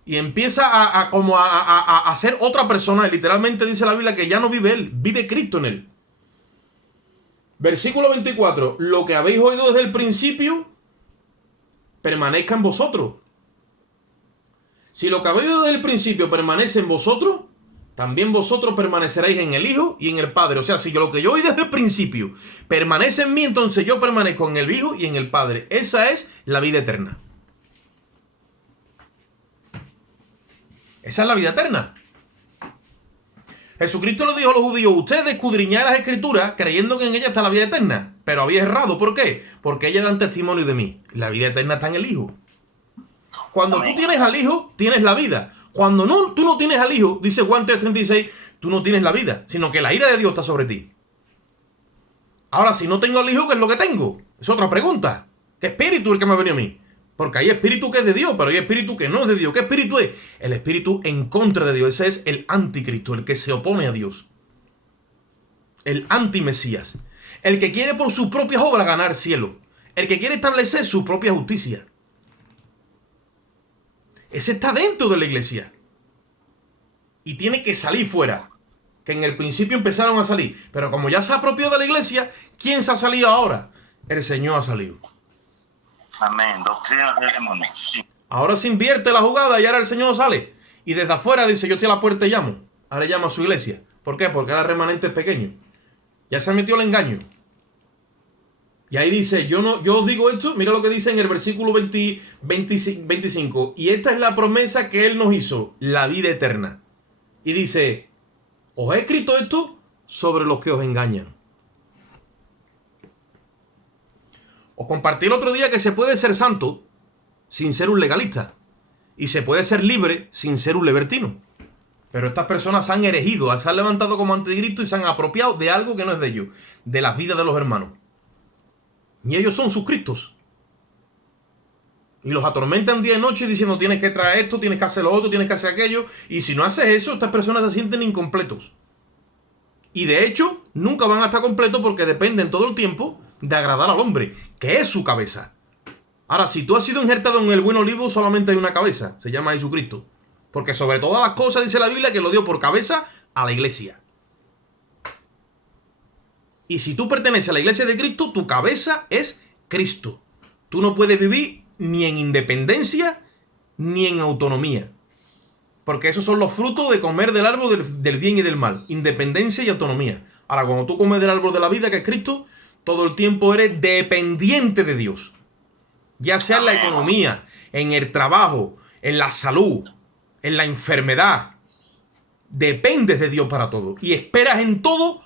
y empieza a ser otra persona. Y literalmente dice la Biblia que ya no vive él, vive Cristo en él. Versículo 24. Lo que habéis oído desde el principio permanezca en vosotros. Si lo que habéis oído desde el principio permanece en vosotros, también vosotros permaneceréis en el Hijo y en el Padre. O sea, si lo que yo oí desde el principio permanece en mí, entonces yo permanezco en el Hijo y en el Padre. Esa es la vida eterna. Esa es la vida eterna. Jesucristo le dijo a los judíos, ustedes escudriñan las Escrituras creyendo que en ella está la vida eterna. Pero había errado. ¿Por qué? Porque ellas dan testimonio de mí. La vida eterna está en el Hijo. Cuando tú tienes al Hijo, tienes la vida. Cuando tú no tienes al Hijo, dice Juan 3:36, tú no tienes la vida, sino que la ira de Dios está sobre ti. Ahora, si no tengo al Hijo, ¿qué es lo que tengo? Es otra pregunta. ¿Qué espíritu es el que me ha venido a mí? Porque hay espíritu que es de Dios, pero hay espíritu que no es de Dios. ¿Qué espíritu es? El espíritu en contra de Dios. Ese es el anticristo, el que se opone a Dios. El antimesías. El que quiere por sus propias obras ganar cielo. El que quiere establecer su propia justicia. Ese está dentro de la iglesia. Y tiene que salir fuera. Que en el principio empezaron a salir. Pero como ya se apropió de la iglesia, ¿quién se ha salido ahora? El Señor ha salido. Amén. Doctrina del demonio. Sí. Ahora se invierte la jugada y ahora el Señor sale. Y desde afuera dice, yo estoy a la puerta y llamo. Ahora llama a su iglesia. ¿Por qué? Porque ahora el remanente es pequeño. Ya se metió el engaño. Y ahí dice, yo os digo esto, mira lo que dice en el versículo 25. Y esta es la promesa que Él nos hizo, la vida eterna. Y dice, os he escrito esto sobre los que os engañan. Os compartí el otro día que se puede ser santo sin ser un legalista. Y se puede ser libre sin ser un libertino. Pero estas personas se han erigido, se han levantado como anticristo y se han apropiado de algo que no es de ellos. De las vidas de los hermanos. Y ellos son sus cristos. Y los atormentan día y noche diciendo tienes que traer esto, tienes que hacer lo otro, tienes que hacer aquello. Y si no haces eso, estas personas se sienten incompletos. Y de hecho, nunca van a estar completos porque dependen todo el tiempo de agradar al hombre, que es su cabeza. Ahora, si tú has sido injertado en el buen olivo, solamente hay una cabeza. Se llama Jesucristo. Porque sobre todas las cosas dice la Biblia que lo dio por cabeza a la iglesia. Y si tú perteneces a la iglesia de Cristo, tu cabeza es Cristo. Tú no puedes vivir ni en independencia ni en autonomía. Porque esos son los frutos de comer del árbol del bien y del mal. Independencia y autonomía. Ahora, cuando tú comes del árbol de la vida, que es Cristo, todo el tiempo eres dependiente de Dios. Ya sea en la economía, en el trabajo, en la salud, en la enfermedad. Dependes de Dios para todo. Y esperas en todo,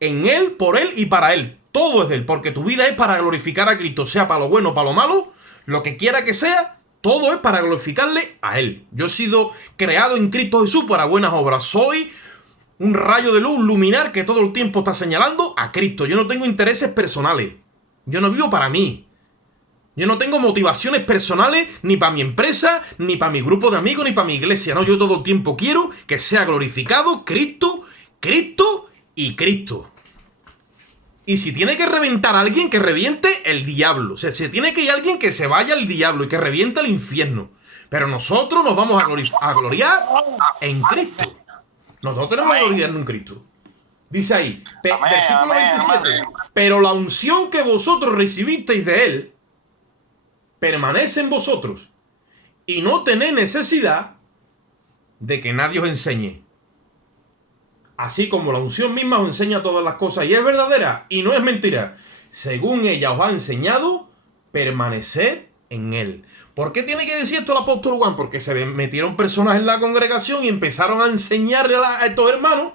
en Él, por Él y para Él. Todo es de Él, porque tu vida es para glorificar a Cristo. Sea para lo bueno o para lo malo, lo que quiera que sea. Todo es para glorificarle a Él. Yo he sido creado en Cristo Jesús para buenas obras. Soy un rayo de luz, un luminar que todo el tiempo está señalando a Cristo. Yo no tengo intereses personales. Yo no vivo para mí. Yo no tengo motivaciones personales ni para mi empresa, ni para mi grupo de amigos, ni para mi iglesia. No, yo todo el tiempo quiero que sea glorificado Cristo, Cristo y Cristo. Y si tiene que reventar a alguien, que reviente el diablo. O sea, si tiene que ir alguien, que se vaya al diablo y que reviente el infierno. Pero nosotros nos vamos a gloriar en Cristo. Nosotros tenemos que gloriarnos en Cristo. Dice ahí, versículo 27. Pero la unción que vosotros recibisteis de Él permanece en vosotros. Y no tenéis necesidad de que nadie os enseñe. Así como la unción misma os enseña todas las cosas y es verdadera y no es mentira. Según ella os ha enseñado, permaneced en Él. ¿Por qué tiene que decir esto el apóstol Juan? Porque se metieron personas en la congregación y empezaron a enseñarle a estos hermanos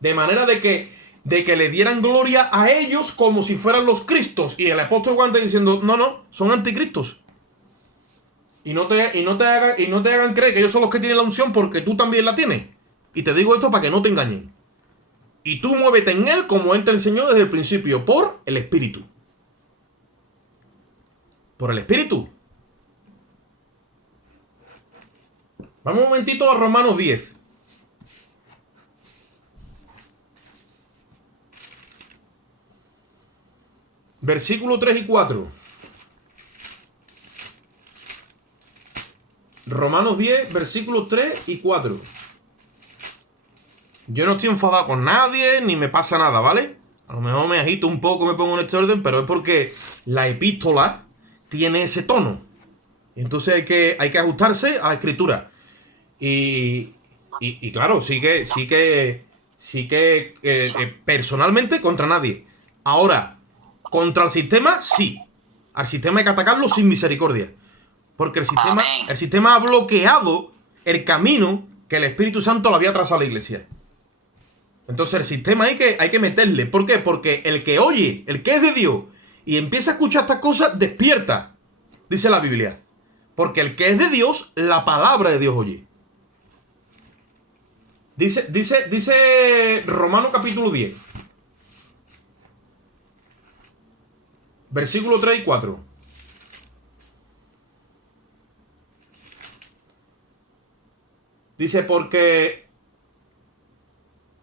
de manera de que le dieran gloria a ellos como si fueran los Cristos. Y el apóstol Juan está diciendo, no, son anticristos. Y no te hagan creer que ellos son los que tienen la unción porque tú también la tienes. Y te digo esto para que no te engañen. Y tú muévete en Él como Él te enseñó desde el principio, por el Espíritu. Por el Espíritu. Vamos un momentito a Romanos 10. Versículo 3 y 4. Romanos 10, versículos 3 y 4. Yo no estoy enfadado con nadie, ni me pasa nada, ¿vale? A lo mejor me agito un poco, me pongo en este orden, pero es porque la epístola tiene ese tono. Entonces hay que ajustarse a la escritura. Y claro, sí que personalmente contra nadie. Ahora, contra el sistema, sí. Al sistema hay que atacarlo sin misericordia. Porque el sistema ha bloqueado el camino que el Espíritu Santo le había trazado a la iglesia. Entonces el sistema hay que meterle. ¿Por qué? Porque el que oye, el que es de Dios, y empieza a escuchar estas cosas, despierta. Dice la Biblia. Porque el que es de Dios, la palabra de Dios oye. Dice Romanos capítulo 10. Versículo 3 y 4. Dice, porque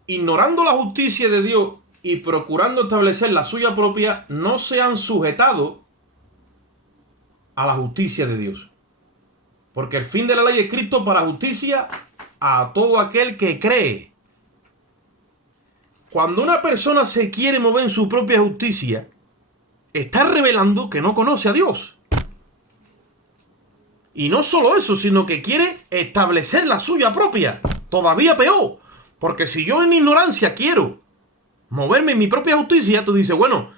ignorando la justicia de Dios y procurando establecer la suya propia, no se han sujetado a la justicia de Dios. Porque el fin de la ley es Cristo para justicia a todo aquel que cree. Cuando una persona se quiere mover en su propia justicia, está revelando que no conoce a Dios. Y no solo eso, sino que quiere establecer la suya propia. Todavía peor. Porque si yo en ignorancia quiero moverme en mi propia justicia, tú dices, bueno,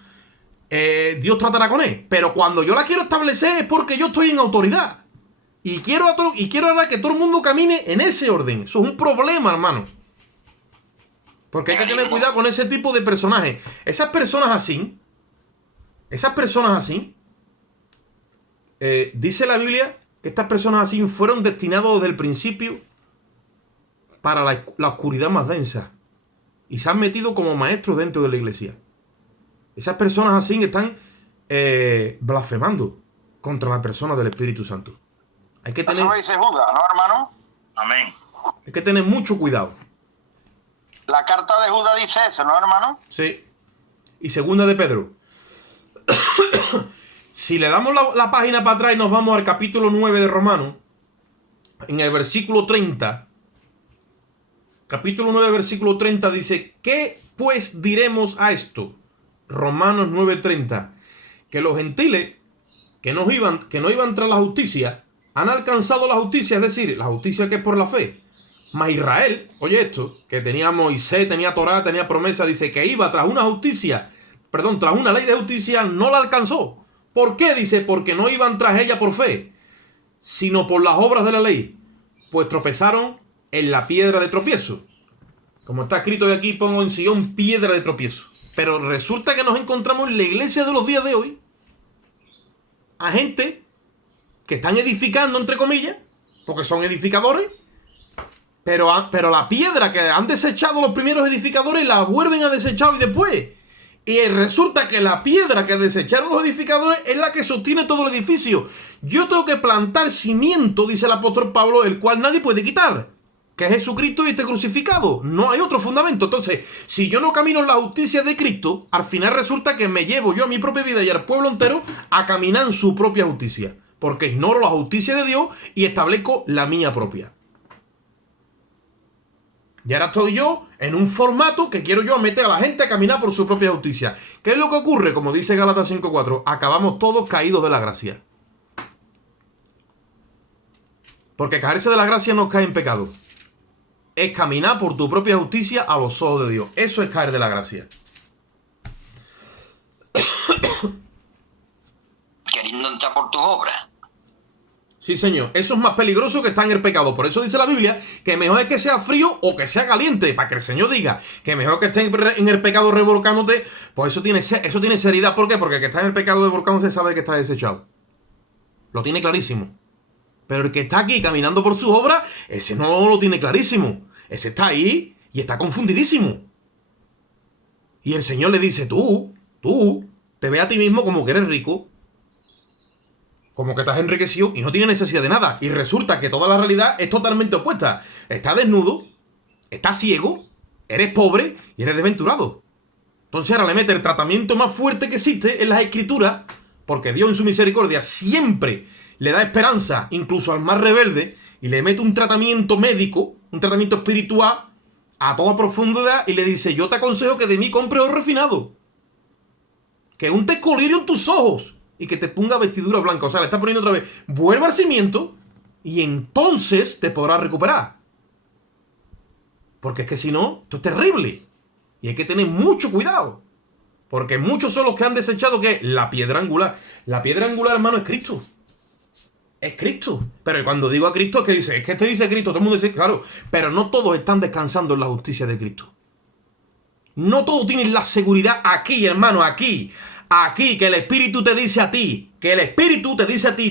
Dios tratará con él. Pero cuando yo la quiero establecer es porque yo estoy en autoridad. Y quiero ahora que todo el mundo camine en ese orden. Eso es un problema, hermano. Porque hay que tener cuidado con ese tipo de personajes. Esas personas así, dice la Biblia que estas personas así fueron destinados desde el principio para la oscuridad más densa. Y se han metido como maestros dentro de la iglesia. Esas personas así están blasfemando contra la persona del Espíritu Santo. Hay que tener... Eso lo dice Judas, ¿no, hermano? Amén. Hay que tener mucho cuidado. La carta de Judas dice eso, ¿no, hermano? Sí. Y segunda de Pedro. Si le damos la página para atrás y nos vamos al capítulo 9 de Romanos, en el versículo 30, capítulo 9, versículo 30 dice, ¿qué Pues diremos a esto, Romanos 9:30, que los gentiles que no iban tras la justicia, han alcanzado la justicia, es decir, la justicia que es por la fe. Mas Israel, oye esto, que tenía Moisés, tenía Torá, tenía promesa, dice que iba tras una justicia, tras una ley de justicia, no la alcanzó. ¿Por qué? Dice, porque no iban tras ella por fe, sino por las obras de la ley, pues tropezaron en la piedra de tropiezo. Como está escrito de aquí, pongo en Sion piedra de tropiezo. Pero resulta que nos encontramos en la iglesia de los días de hoy a gente que están edificando, entre comillas, porque son edificadores, pero la piedra que han desechado los primeros edificadores la vuelven a desechar y después. Y resulta que la piedra que desecharon los edificadores es la que sostiene todo el edificio. Yo tengo que plantar cimiento, dice el apóstol Pablo, el cual nadie puede quitar, que es Jesucristo y este crucificado. No hay otro fundamento. Entonces, si yo no camino en la justicia de Cristo, al final resulta que me llevo yo a mi propia vida y al pueblo entero a caminar en su propia justicia, porque ignoro la justicia de Dios y establezco la mía propia. Y ahora estoy yo en un formato que quiero yo meter a la gente a caminar por su propia justicia. ¿Qué es lo que ocurre? Como dice Gálatas 5:4, acabamos todos caídos de la gracia. Porque caerse de la gracia no cae en pecado. Es caminar por tu propia justicia a los ojos de Dios. Eso es caer de la gracia. Queriendo entrar por tus obras. Sí, señor. Eso es más peligroso que estar en el pecado. Por eso dice la Biblia que mejor es que sea frío o que sea caliente. Para que el Señor diga que mejor que estés en el pecado revolcándote. Pues eso tiene seriedad. ¿Por qué? Porque el que está en el pecado revolcándose sabe que está desechado. Lo tiene clarísimo. Pero el que está aquí caminando por sus obras, ese no lo tiene clarísimo. Ese está ahí y está confundidísimo. Y el Señor le dice, tú, te ve a ti mismo como que eres rico. Como que estás enriquecido y no tienes necesidad de nada. Y resulta que toda la realidad es totalmente opuesta. Estás desnudo, estás ciego, eres pobre y eres desventurado. Entonces ahora le mete el tratamiento más fuerte que existe en las Escrituras, porque Dios en su misericordia siempre le da esperanza incluso al más rebelde, y le mete un tratamiento médico, un tratamiento espiritual a toda profundidad, y le dice, yo te aconsejo que de mí compre oro refinado, que unte colirio en tus ojos y que te ponga vestidura blanca. O sea, le está poniendo otra vez, vuelve al cimiento y entonces te podrás recuperar. Porque es que si no, esto es terrible y hay que tener mucho cuidado, porque muchos son los que han desechado que la piedra angular. La piedra angular, hermano, es Cristo. Es Cristo. Pero cuando digo a Cristo, es que dice, es que te dice Cristo, todo el mundo dice, claro, pero no todos están descansando en la justicia de Cristo. No todos tienen la seguridad aquí, hermano, aquí, que el Espíritu te dice a ti,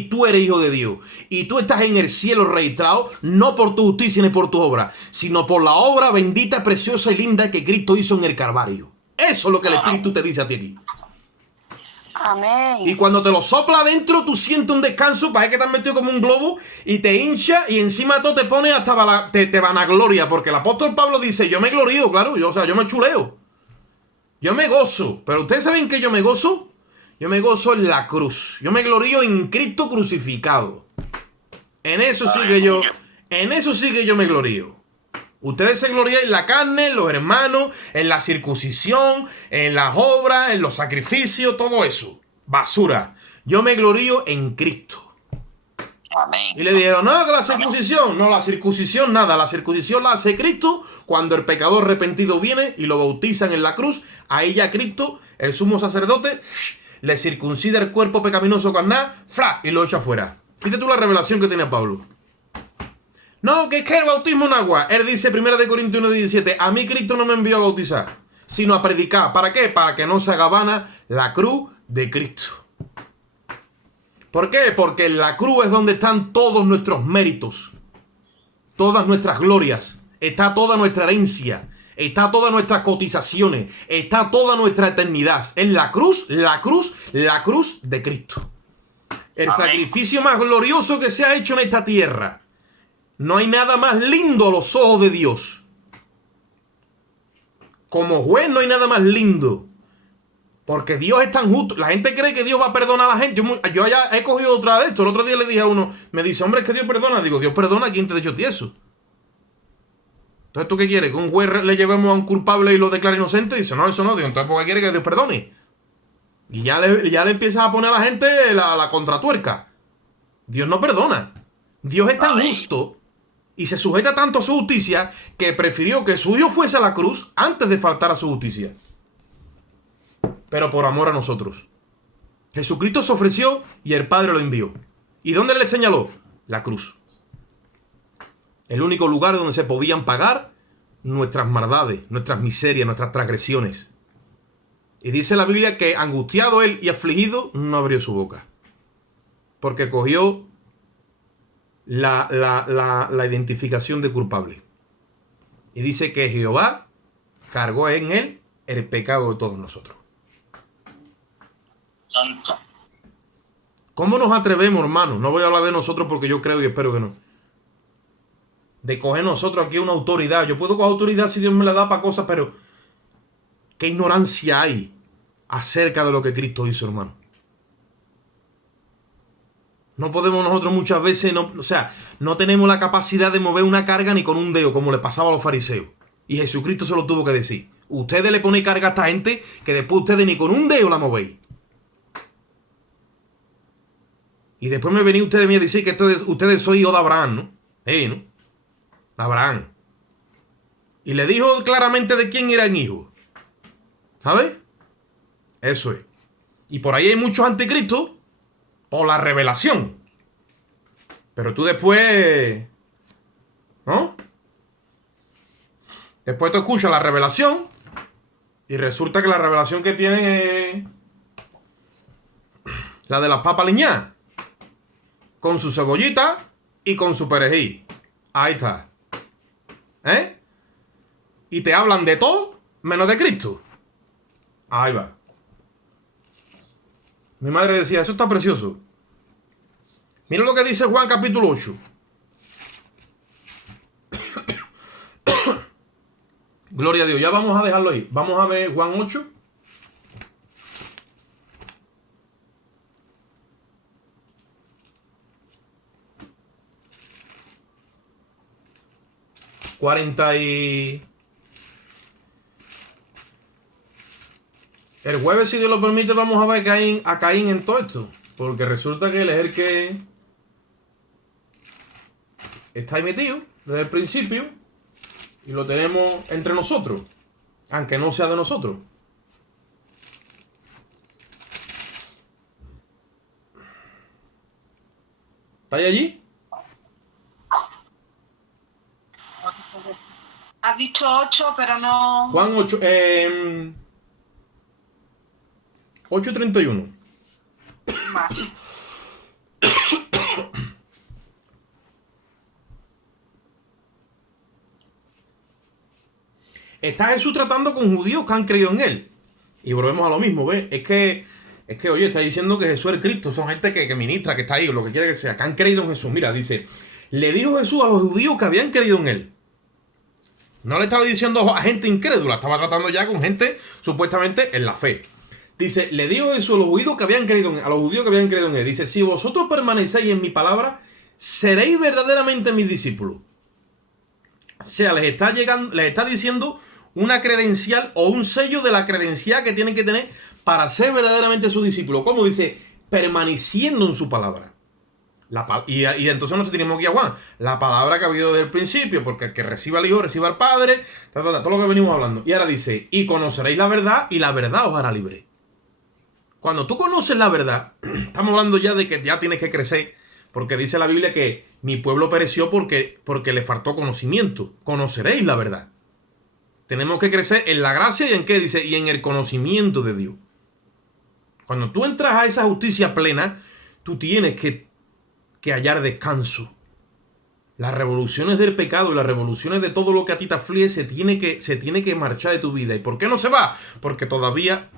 tú eres hijo de Dios. Y tú estás en el cielo registrado, no por tu justicia ni por tu obra, sino por la obra bendita, preciosa y linda que Cristo hizo en el Calvario. Eso es lo que el Espíritu te dice a ti. Amén. Y cuando te lo sopla adentro, tú sientes un descanso, parece que te has metido como un globo y te hincha y encima de todo te pone hasta te vanagloria, porque el apóstol Pablo dice, yo me glorío, claro, yo me chuleo. Yo me gozo, pero ustedes saben que yo me gozo. Yo me gozo en la cruz. Yo me glorío en Cristo crucificado. En eso sí que yo me glorío. Ustedes se glorían en la carne, en los hermanos, en la circuncisión, en las obras, en los sacrificios, todo eso. Basura. Yo me glorío en Cristo. Amén. Y le dijeron, no, que la circuncisión. No, la circuncisión nada. La circuncisión la hace Cristo cuando el pecador arrepentido viene y lo bautizan en la cruz. Ahí ya Cristo, el sumo sacerdote, le circuncida el cuerpo pecaminoso carnal, y lo echa fuera. Fíjate tú la revelación que tenía Pablo. No, que es que el bautismo en agua. Él dice, 1 Corintios 1:17, a mí Cristo no me envió a bautizar, sino a predicar. ¿Para qué? Para que no se haga vana la cruz de Cristo. ¿Por qué? Porque en la cruz es donde están todos nuestros méritos, todas nuestras glorias, está toda nuestra herencia, está todas nuestras cotizaciones, está toda nuestra eternidad. En la cruz de Cristo. El Amén. sacrificio más glorioso que se ha hecho en esta tierra. No hay nada más lindo a los ojos de Dios. Como juez no hay nada más lindo. Porque Dios es tan justo. La gente cree que Dios va a perdonar a la gente. Yo ya he cogido otra de esto. El otro día le dije a uno, me dice, hombre, es que Dios perdona. Digo, Dios perdona a quien te ha hecho ti eso. Entonces, ¿tú qué quieres? ¿Que un juez le llevemos a un culpable y lo declare inocente? Dice, no, eso no. Digo, entonces, ¿por qué quiere que Dios perdone? Y ya le empiezas a poner a la gente la contratuerca. Dios no perdona. Dios es tan justo y se sujeta tanto a su justicia que prefirió que su hijo fuese a la cruz antes de faltar a su justicia. Pero por amor a nosotros. Jesucristo se ofreció y el Padre lo envió. ¿Y dónde le señaló? La cruz. El único lugar donde se podían pagar nuestras maldades, nuestras miserias, nuestras transgresiones. Y dice la Biblia que angustiado él y afligido no abrió su boca. Porque cogió la identificación de culpable. Y dice que Jehová cargó en él el pecado de todos nosotros. Santo. ¿Cómo nos atrevemos, hermanos? No voy a hablar de nosotros porque yo creo y espero que no. De coger nosotros aquí una autoridad. Yo puedo coger autoridad si Dios me la da para cosas, pero ¿qué ignorancia hay acerca de lo que Cristo hizo, hermano? No podemos nosotros muchas veces, no tenemos la capacidad de mover una carga ni con un dedo, como le pasaba a los fariseos. Y Jesucristo se lo tuvo que decir. Ustedes le ponen carga a esta gente que después ustedes ni con un dedo la movéis. Y después me venís ustedes a decir que ustedes son hijos de Abraham, ¿no? ¿No? Abraham. Y le dijo claramente de quién eran hijos. ¿Sabes? Eso es. Y por ahí hay muchos anticristos por la revelación. Pero tú después, ¿no? Después tú escuchas la revelación y resulta que la revelación que tienen es la de las papas liñadas. Con su cebollita y con su perejil. Ahí está. ¿Eh? Y te hablan de todo menos de Cristo. Ahí va. Mi madre decía, eso está precioso. Mira lo que dice Juan capítulo 8. Gloria a Dios. Ya vamos a dejarlo ahí. Vamos a ver Juan 8. El jueves, si Dios lo permite, vamos a ver a Caín en todo esto. Porque resulta que él es el que está ahí metido desde el principio. Y lo tenemos entre nosotros. Aunque no sea de nosotros. ¿Estáis allí? Has dicho 8, pero no... Juan 8. 8:31. Vale. Está Jesús tratando con judíos que han creído en él. Y volvemos a lo mismo, ¿ves? Es que, oye, está diciendo que Jesús es el Cristo. Son gente que ministra, que está ahí, o lo que quiera que sea, que han creído en Jesús. Mira, dice, le dijo Jesús a los judíos que habían creído en él. No le estaba diciendo a gente incrédula, estaba tratando ya con gente supuestamente en la fe. Dice, le dijo Jesús a los judíos que habían creído en él. Dice, si vosotros permanecéis en mi palabra, seréis verdaderamente mis discípulos. O sea, les está diciendo una credencial o un sello de la credencial que tienen que tener para ser verdaderamente sus discípulos. ¿Cómo? Dice, permaneciendo en su palabra. Y entonces nosotros tenemos que Juan, la palabra que ha habido desde el principio, porque el que reciba al Hijo, reciba al Padre, todo lo que venimos hablando. Y ahora dice, y conoceréis la verdad, y la verdad os hará libre. Cuando tú conoces la verdad, estamos hablando ya de que ya tienes que crecer, porque dice la Biblia que mi pueblo pereció porque le faltó conocimiento. Conoceréis la verdad. Tenemos que crecer en la gracia y en qué dice, y en el conocimiento de Dios. Cuando tú entras a esa justicia plena, tú tienes que hallar descanso. Las revoluciones del pecado y las revoluciones de todo lo que a ti te aflige se tiene que marchar de tu vida. ¿Y por qué no se va? Porque todavía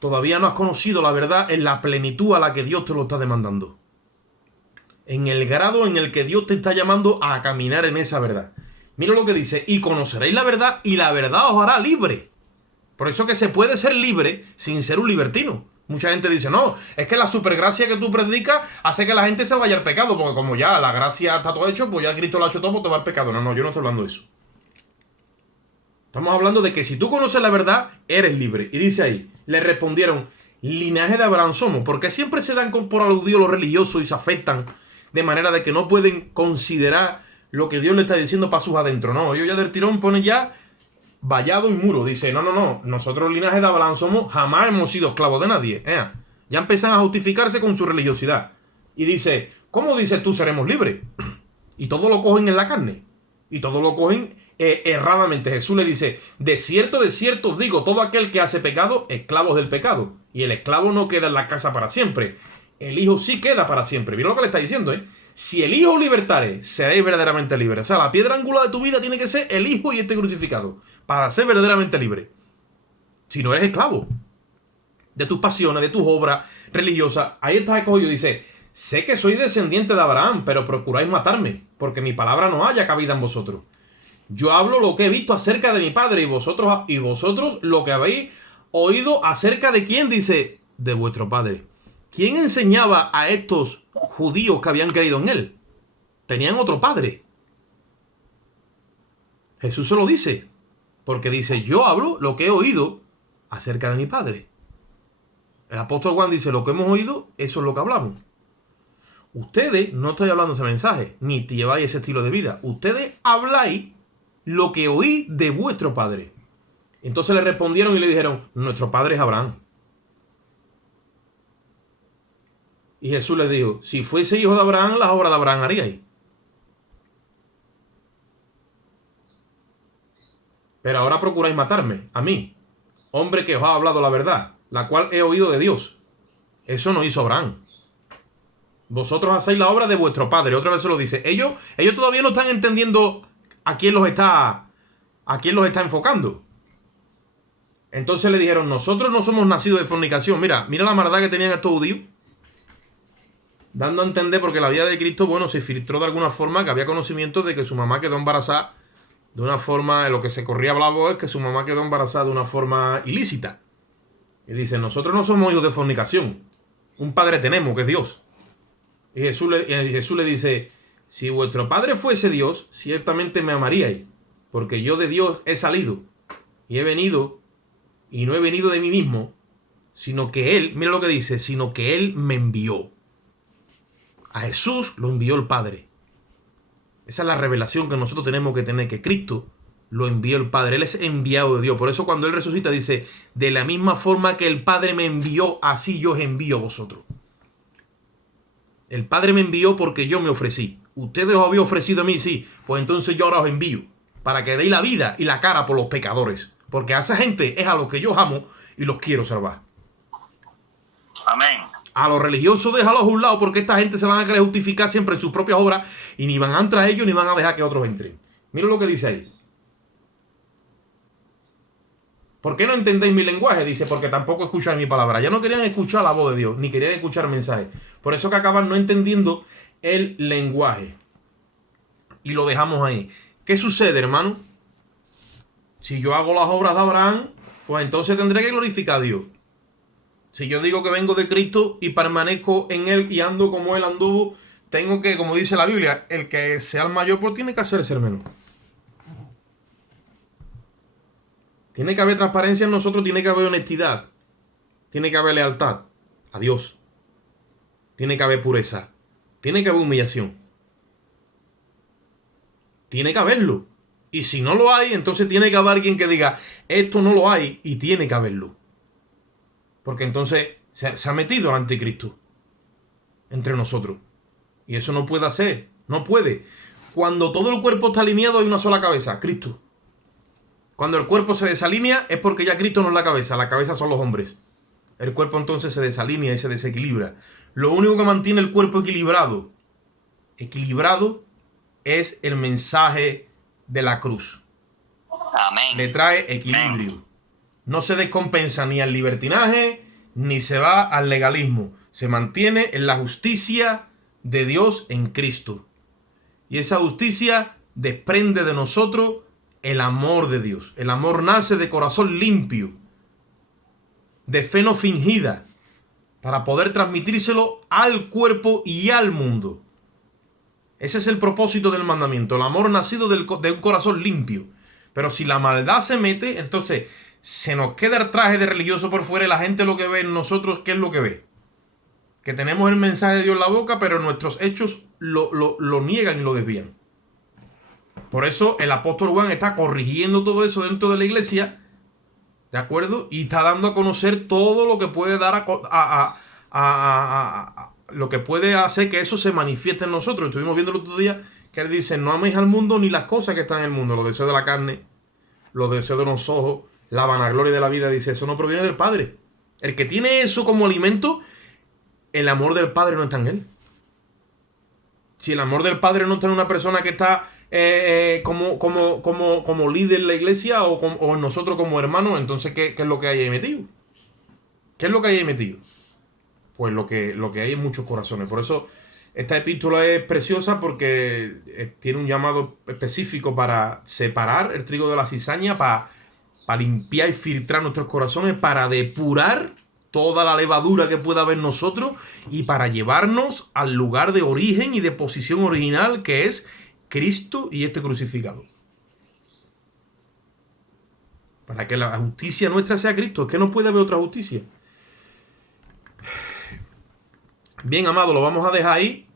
no has conocido la verdad en la plenitud a la que Dios te lo está demandando. En el grado en el que Dios te está llamando a caminar en esa verdad. Mira lo que dice, y conoceréis la verdad y la verdad os hará libre. Por eso que se puede ser libre sin ser un libertino. Mucha gente dice, no, es que la supergracia que tú predicas hace que la gente se vaya al pecado, porque como ya la gracia está todo hecho, pues ya Cristo lo ha hecho todo, pues te va al pecado. No, no, yo no estoy hablando de eso. Estamos hablando de que si tú conoces la verdad, eres libre. Y dice ahí, le respondieron, linaje de Abraham somos, porque siempre se dan por aludido los religiosos y se afectan de manera de que no pueden considerar lo que Dios le está diciendo para sus adentro. No, ellos ya del tirón ponen ya vallado y muro. Dice, no, nosotros linaje de Abraham somos, jamás hemos sido esclavos de nadie. Ya empiezan a justificarse con su religiosidad. Y dice, ¿cómo dices tú seremos libres? Y todo lo cogen en la carne. Y todo lo cogen erradamente. Jesús le dice, de cierto os digo, todo aquel que hace pecado, esclavo es del pecado. Y el esclavo no queda en la casa para siempre. El hijo sí queda para siempre. Mira lo que le está diciendo, Si el hijo libertare, seréis verdaderamente libres. O sea, la piedra angular de tu vida tiene que ser el hijo y este crucificado. Para ser verdaderamente libre. Si no eres esclavo de tus pasiones, de tus obras religiosas. Ahí está escogido. Dice, sé que soy descendiente de Abraham, pero procuráis matarme, porque mi palabra no haya cabida en vosotros. Yo hablo lo que he visto acerca de mi padre, y vosotros lo que habéis oído acerca de quién, dice, de vuestro padre. ¿Quién enseñaba a estos judíos que habían creído en él? Tenían otro padre. Jesús se lo dice, porque dice, yo hablo lo que he oído acerca de mi padre. El apóstol Juan dice, lo que hemos oído, eso es lo que hablamos. Ustedes no estoy hablando ese mensaje, ni te lleváis ese estilo de vida. Ustedes habláis lo que oí de vuestro padre. Entonces le respondieron y le dijeron, nuestro padre es Abraham. Y Jesús les dijo, si fuese hijo de Abraham, las obras de Abraham haríais. Pero ahora procuráis matarme, a mí, hombre que os ha hablado la verdad, la cual he oído de Dios. Eso no hizo Abraham. Vosotros hacéis la obra de vuestro padre. Otra vez se lo dice. Ellos todavía no están entendiendo a quién los está enfocando. Entonces le dijeron, nosotros no somos nacidos de fornicación. Mira la maldad que tenían estos judíos. Dando a entender, porque la vida de Cristo, bueno, se filtró de alguna forma, que había conocimiento de que su mamá quedó embarazada de una forma, lo que se corría hablaba es que su mamá quedó embarazada de una forma ilícita. Y dice, nosotros no somos hijos de fornicación. Un padre tenemos, que es Dios. Y Jesús le dice, si vuestro padre fuese Dios, ciertamente me amaríais, porque yo de Dios he salido y he venido, y no he venido de mí mismo, sino que Él, mira lo que dice, sino que Él me envió. A Jesús lo envió el Padre. Esa es la revelación que nosotros tenemos que tener, que Cristo lo envió el Padre. Él es enviado de Dios. Por eso cuando Él resucita dice, de la misma forma que el Padre me envió, así yo os envío a vosotros. El Padre me envió porque yo me ofrecí. Ustedes os habían ofrecido a mí, sí. Pues entonces yo ahora os envío. Para que deis la vida y la cara por los pecadores. Porque a esa gente es a los que yo amo y los quiero salvar. Amén. A los religiosos déjalos a un lado, porque esta gente se van a querer justificar siempre en sus propias obras y ni van a entrar ellos ni van a dejar que otros entren. Mira lo que dice ahí. ¿Por qué no entendéis mi lenguaje? Dice, porque tampoco escucháis mi palabra. Ya no querían escuchar la voz de Dios, ni querían escuchar el mensaje. Por eso que acaban no entendiendo el lenguaje. Y lo dejamos ahí. ¿Qué sucede, hermano? Si yo hago las obras de Abraham, pues entonces tendré que glorificar a Dios. Si yo digo que vengo de Cristo y permanezco en Él y ando como Él anduvo, tengo que, como dice la Biblia, el que sea el mayor, pues tiene que hacerse el menor. Tiene que haber transparencia en nosotros, tiene que haber honestidad, tiene que haber lealtad a Dios, tiene que haber pureza, tiene que haber humillación. Tiene que haberlo. Y si no lo hay, entonces tiene que haber alguien que diga, esto no lo hay y tiene que haberlo. Porque entonces se ha metido el anticristo entre nosotros. Y eso no puede hacer. No puede. Cuando todo el cuerpo está alineado hay una sola cabeza, Cristo. Cuando el cuerpo se desalinea es porque ya Cristo no es la cabeza son los hombres. El cuerpo entonces se desalinea y se desequilibra. Lo único que mantiene el cuerpo equilibrado es el mensaje de la cruz. Amén. Le trae equilibrio. No se descompensa ni al libertinaje, ni se va al legalismo. Se mantiene en la justicia de Dios en Cristo. Y esa justicia desprende de nosotros el amor de Dios. El amor nace de corazón limpio, de fe no fingida, para poder transmitírselo al cuerpo y al mundo. Ese es el propósito del mandamiento, el amor nacido de un corazón limpio. Pero si la maldad se mete, entonces se nos queda el traje de religioso por fuera y la gente lo que ve en nosotros, ¿qué es lo que ve? Que tenemos el mensaje de Dios en la boca, pero nuestros hechos lo niegan y lo desvían. Por eso el apóstol Juan está corrigiendo todo eso dentro de la iglesia, ¿de acuerdo? Y está dando a conocer todo lo que puede dar lo que puede hacer que eso se manifieste en nosotros. Estuvimos viendo el otro día que él dice, no améis al mundo ni las cosas que están en el mundo, los deseos de la carne, los deseos de los ojos, la vanagloria de la vida. Dice, eso no proviene del Padre. El que tiene eso como alimento, el amor del Padre no está en él. Si el amor del Padre no está en una persona que está como líder en la iglesia o en nosotros como hermanos, entonces ¿qué es lo que hay ahí metido? ¿Qué es lo que hay ahí metido? Pues lo que hay en muchos corazones. Por eso esta epístola es preciosa, porque tiene un llamado específico para separar el trigo de la cizaña, para limpiar y filtrar nuestros corazones, para depurar toda la levadura que pueda haber en nosotros y para llevarnos al lugar de origen y de posición original, que es Cristo y este crucificado. Para que la justicia nuestra sea Cristo. Es que no puede haber otra justicia. Bien, amado, lo vamos a dejar ahí.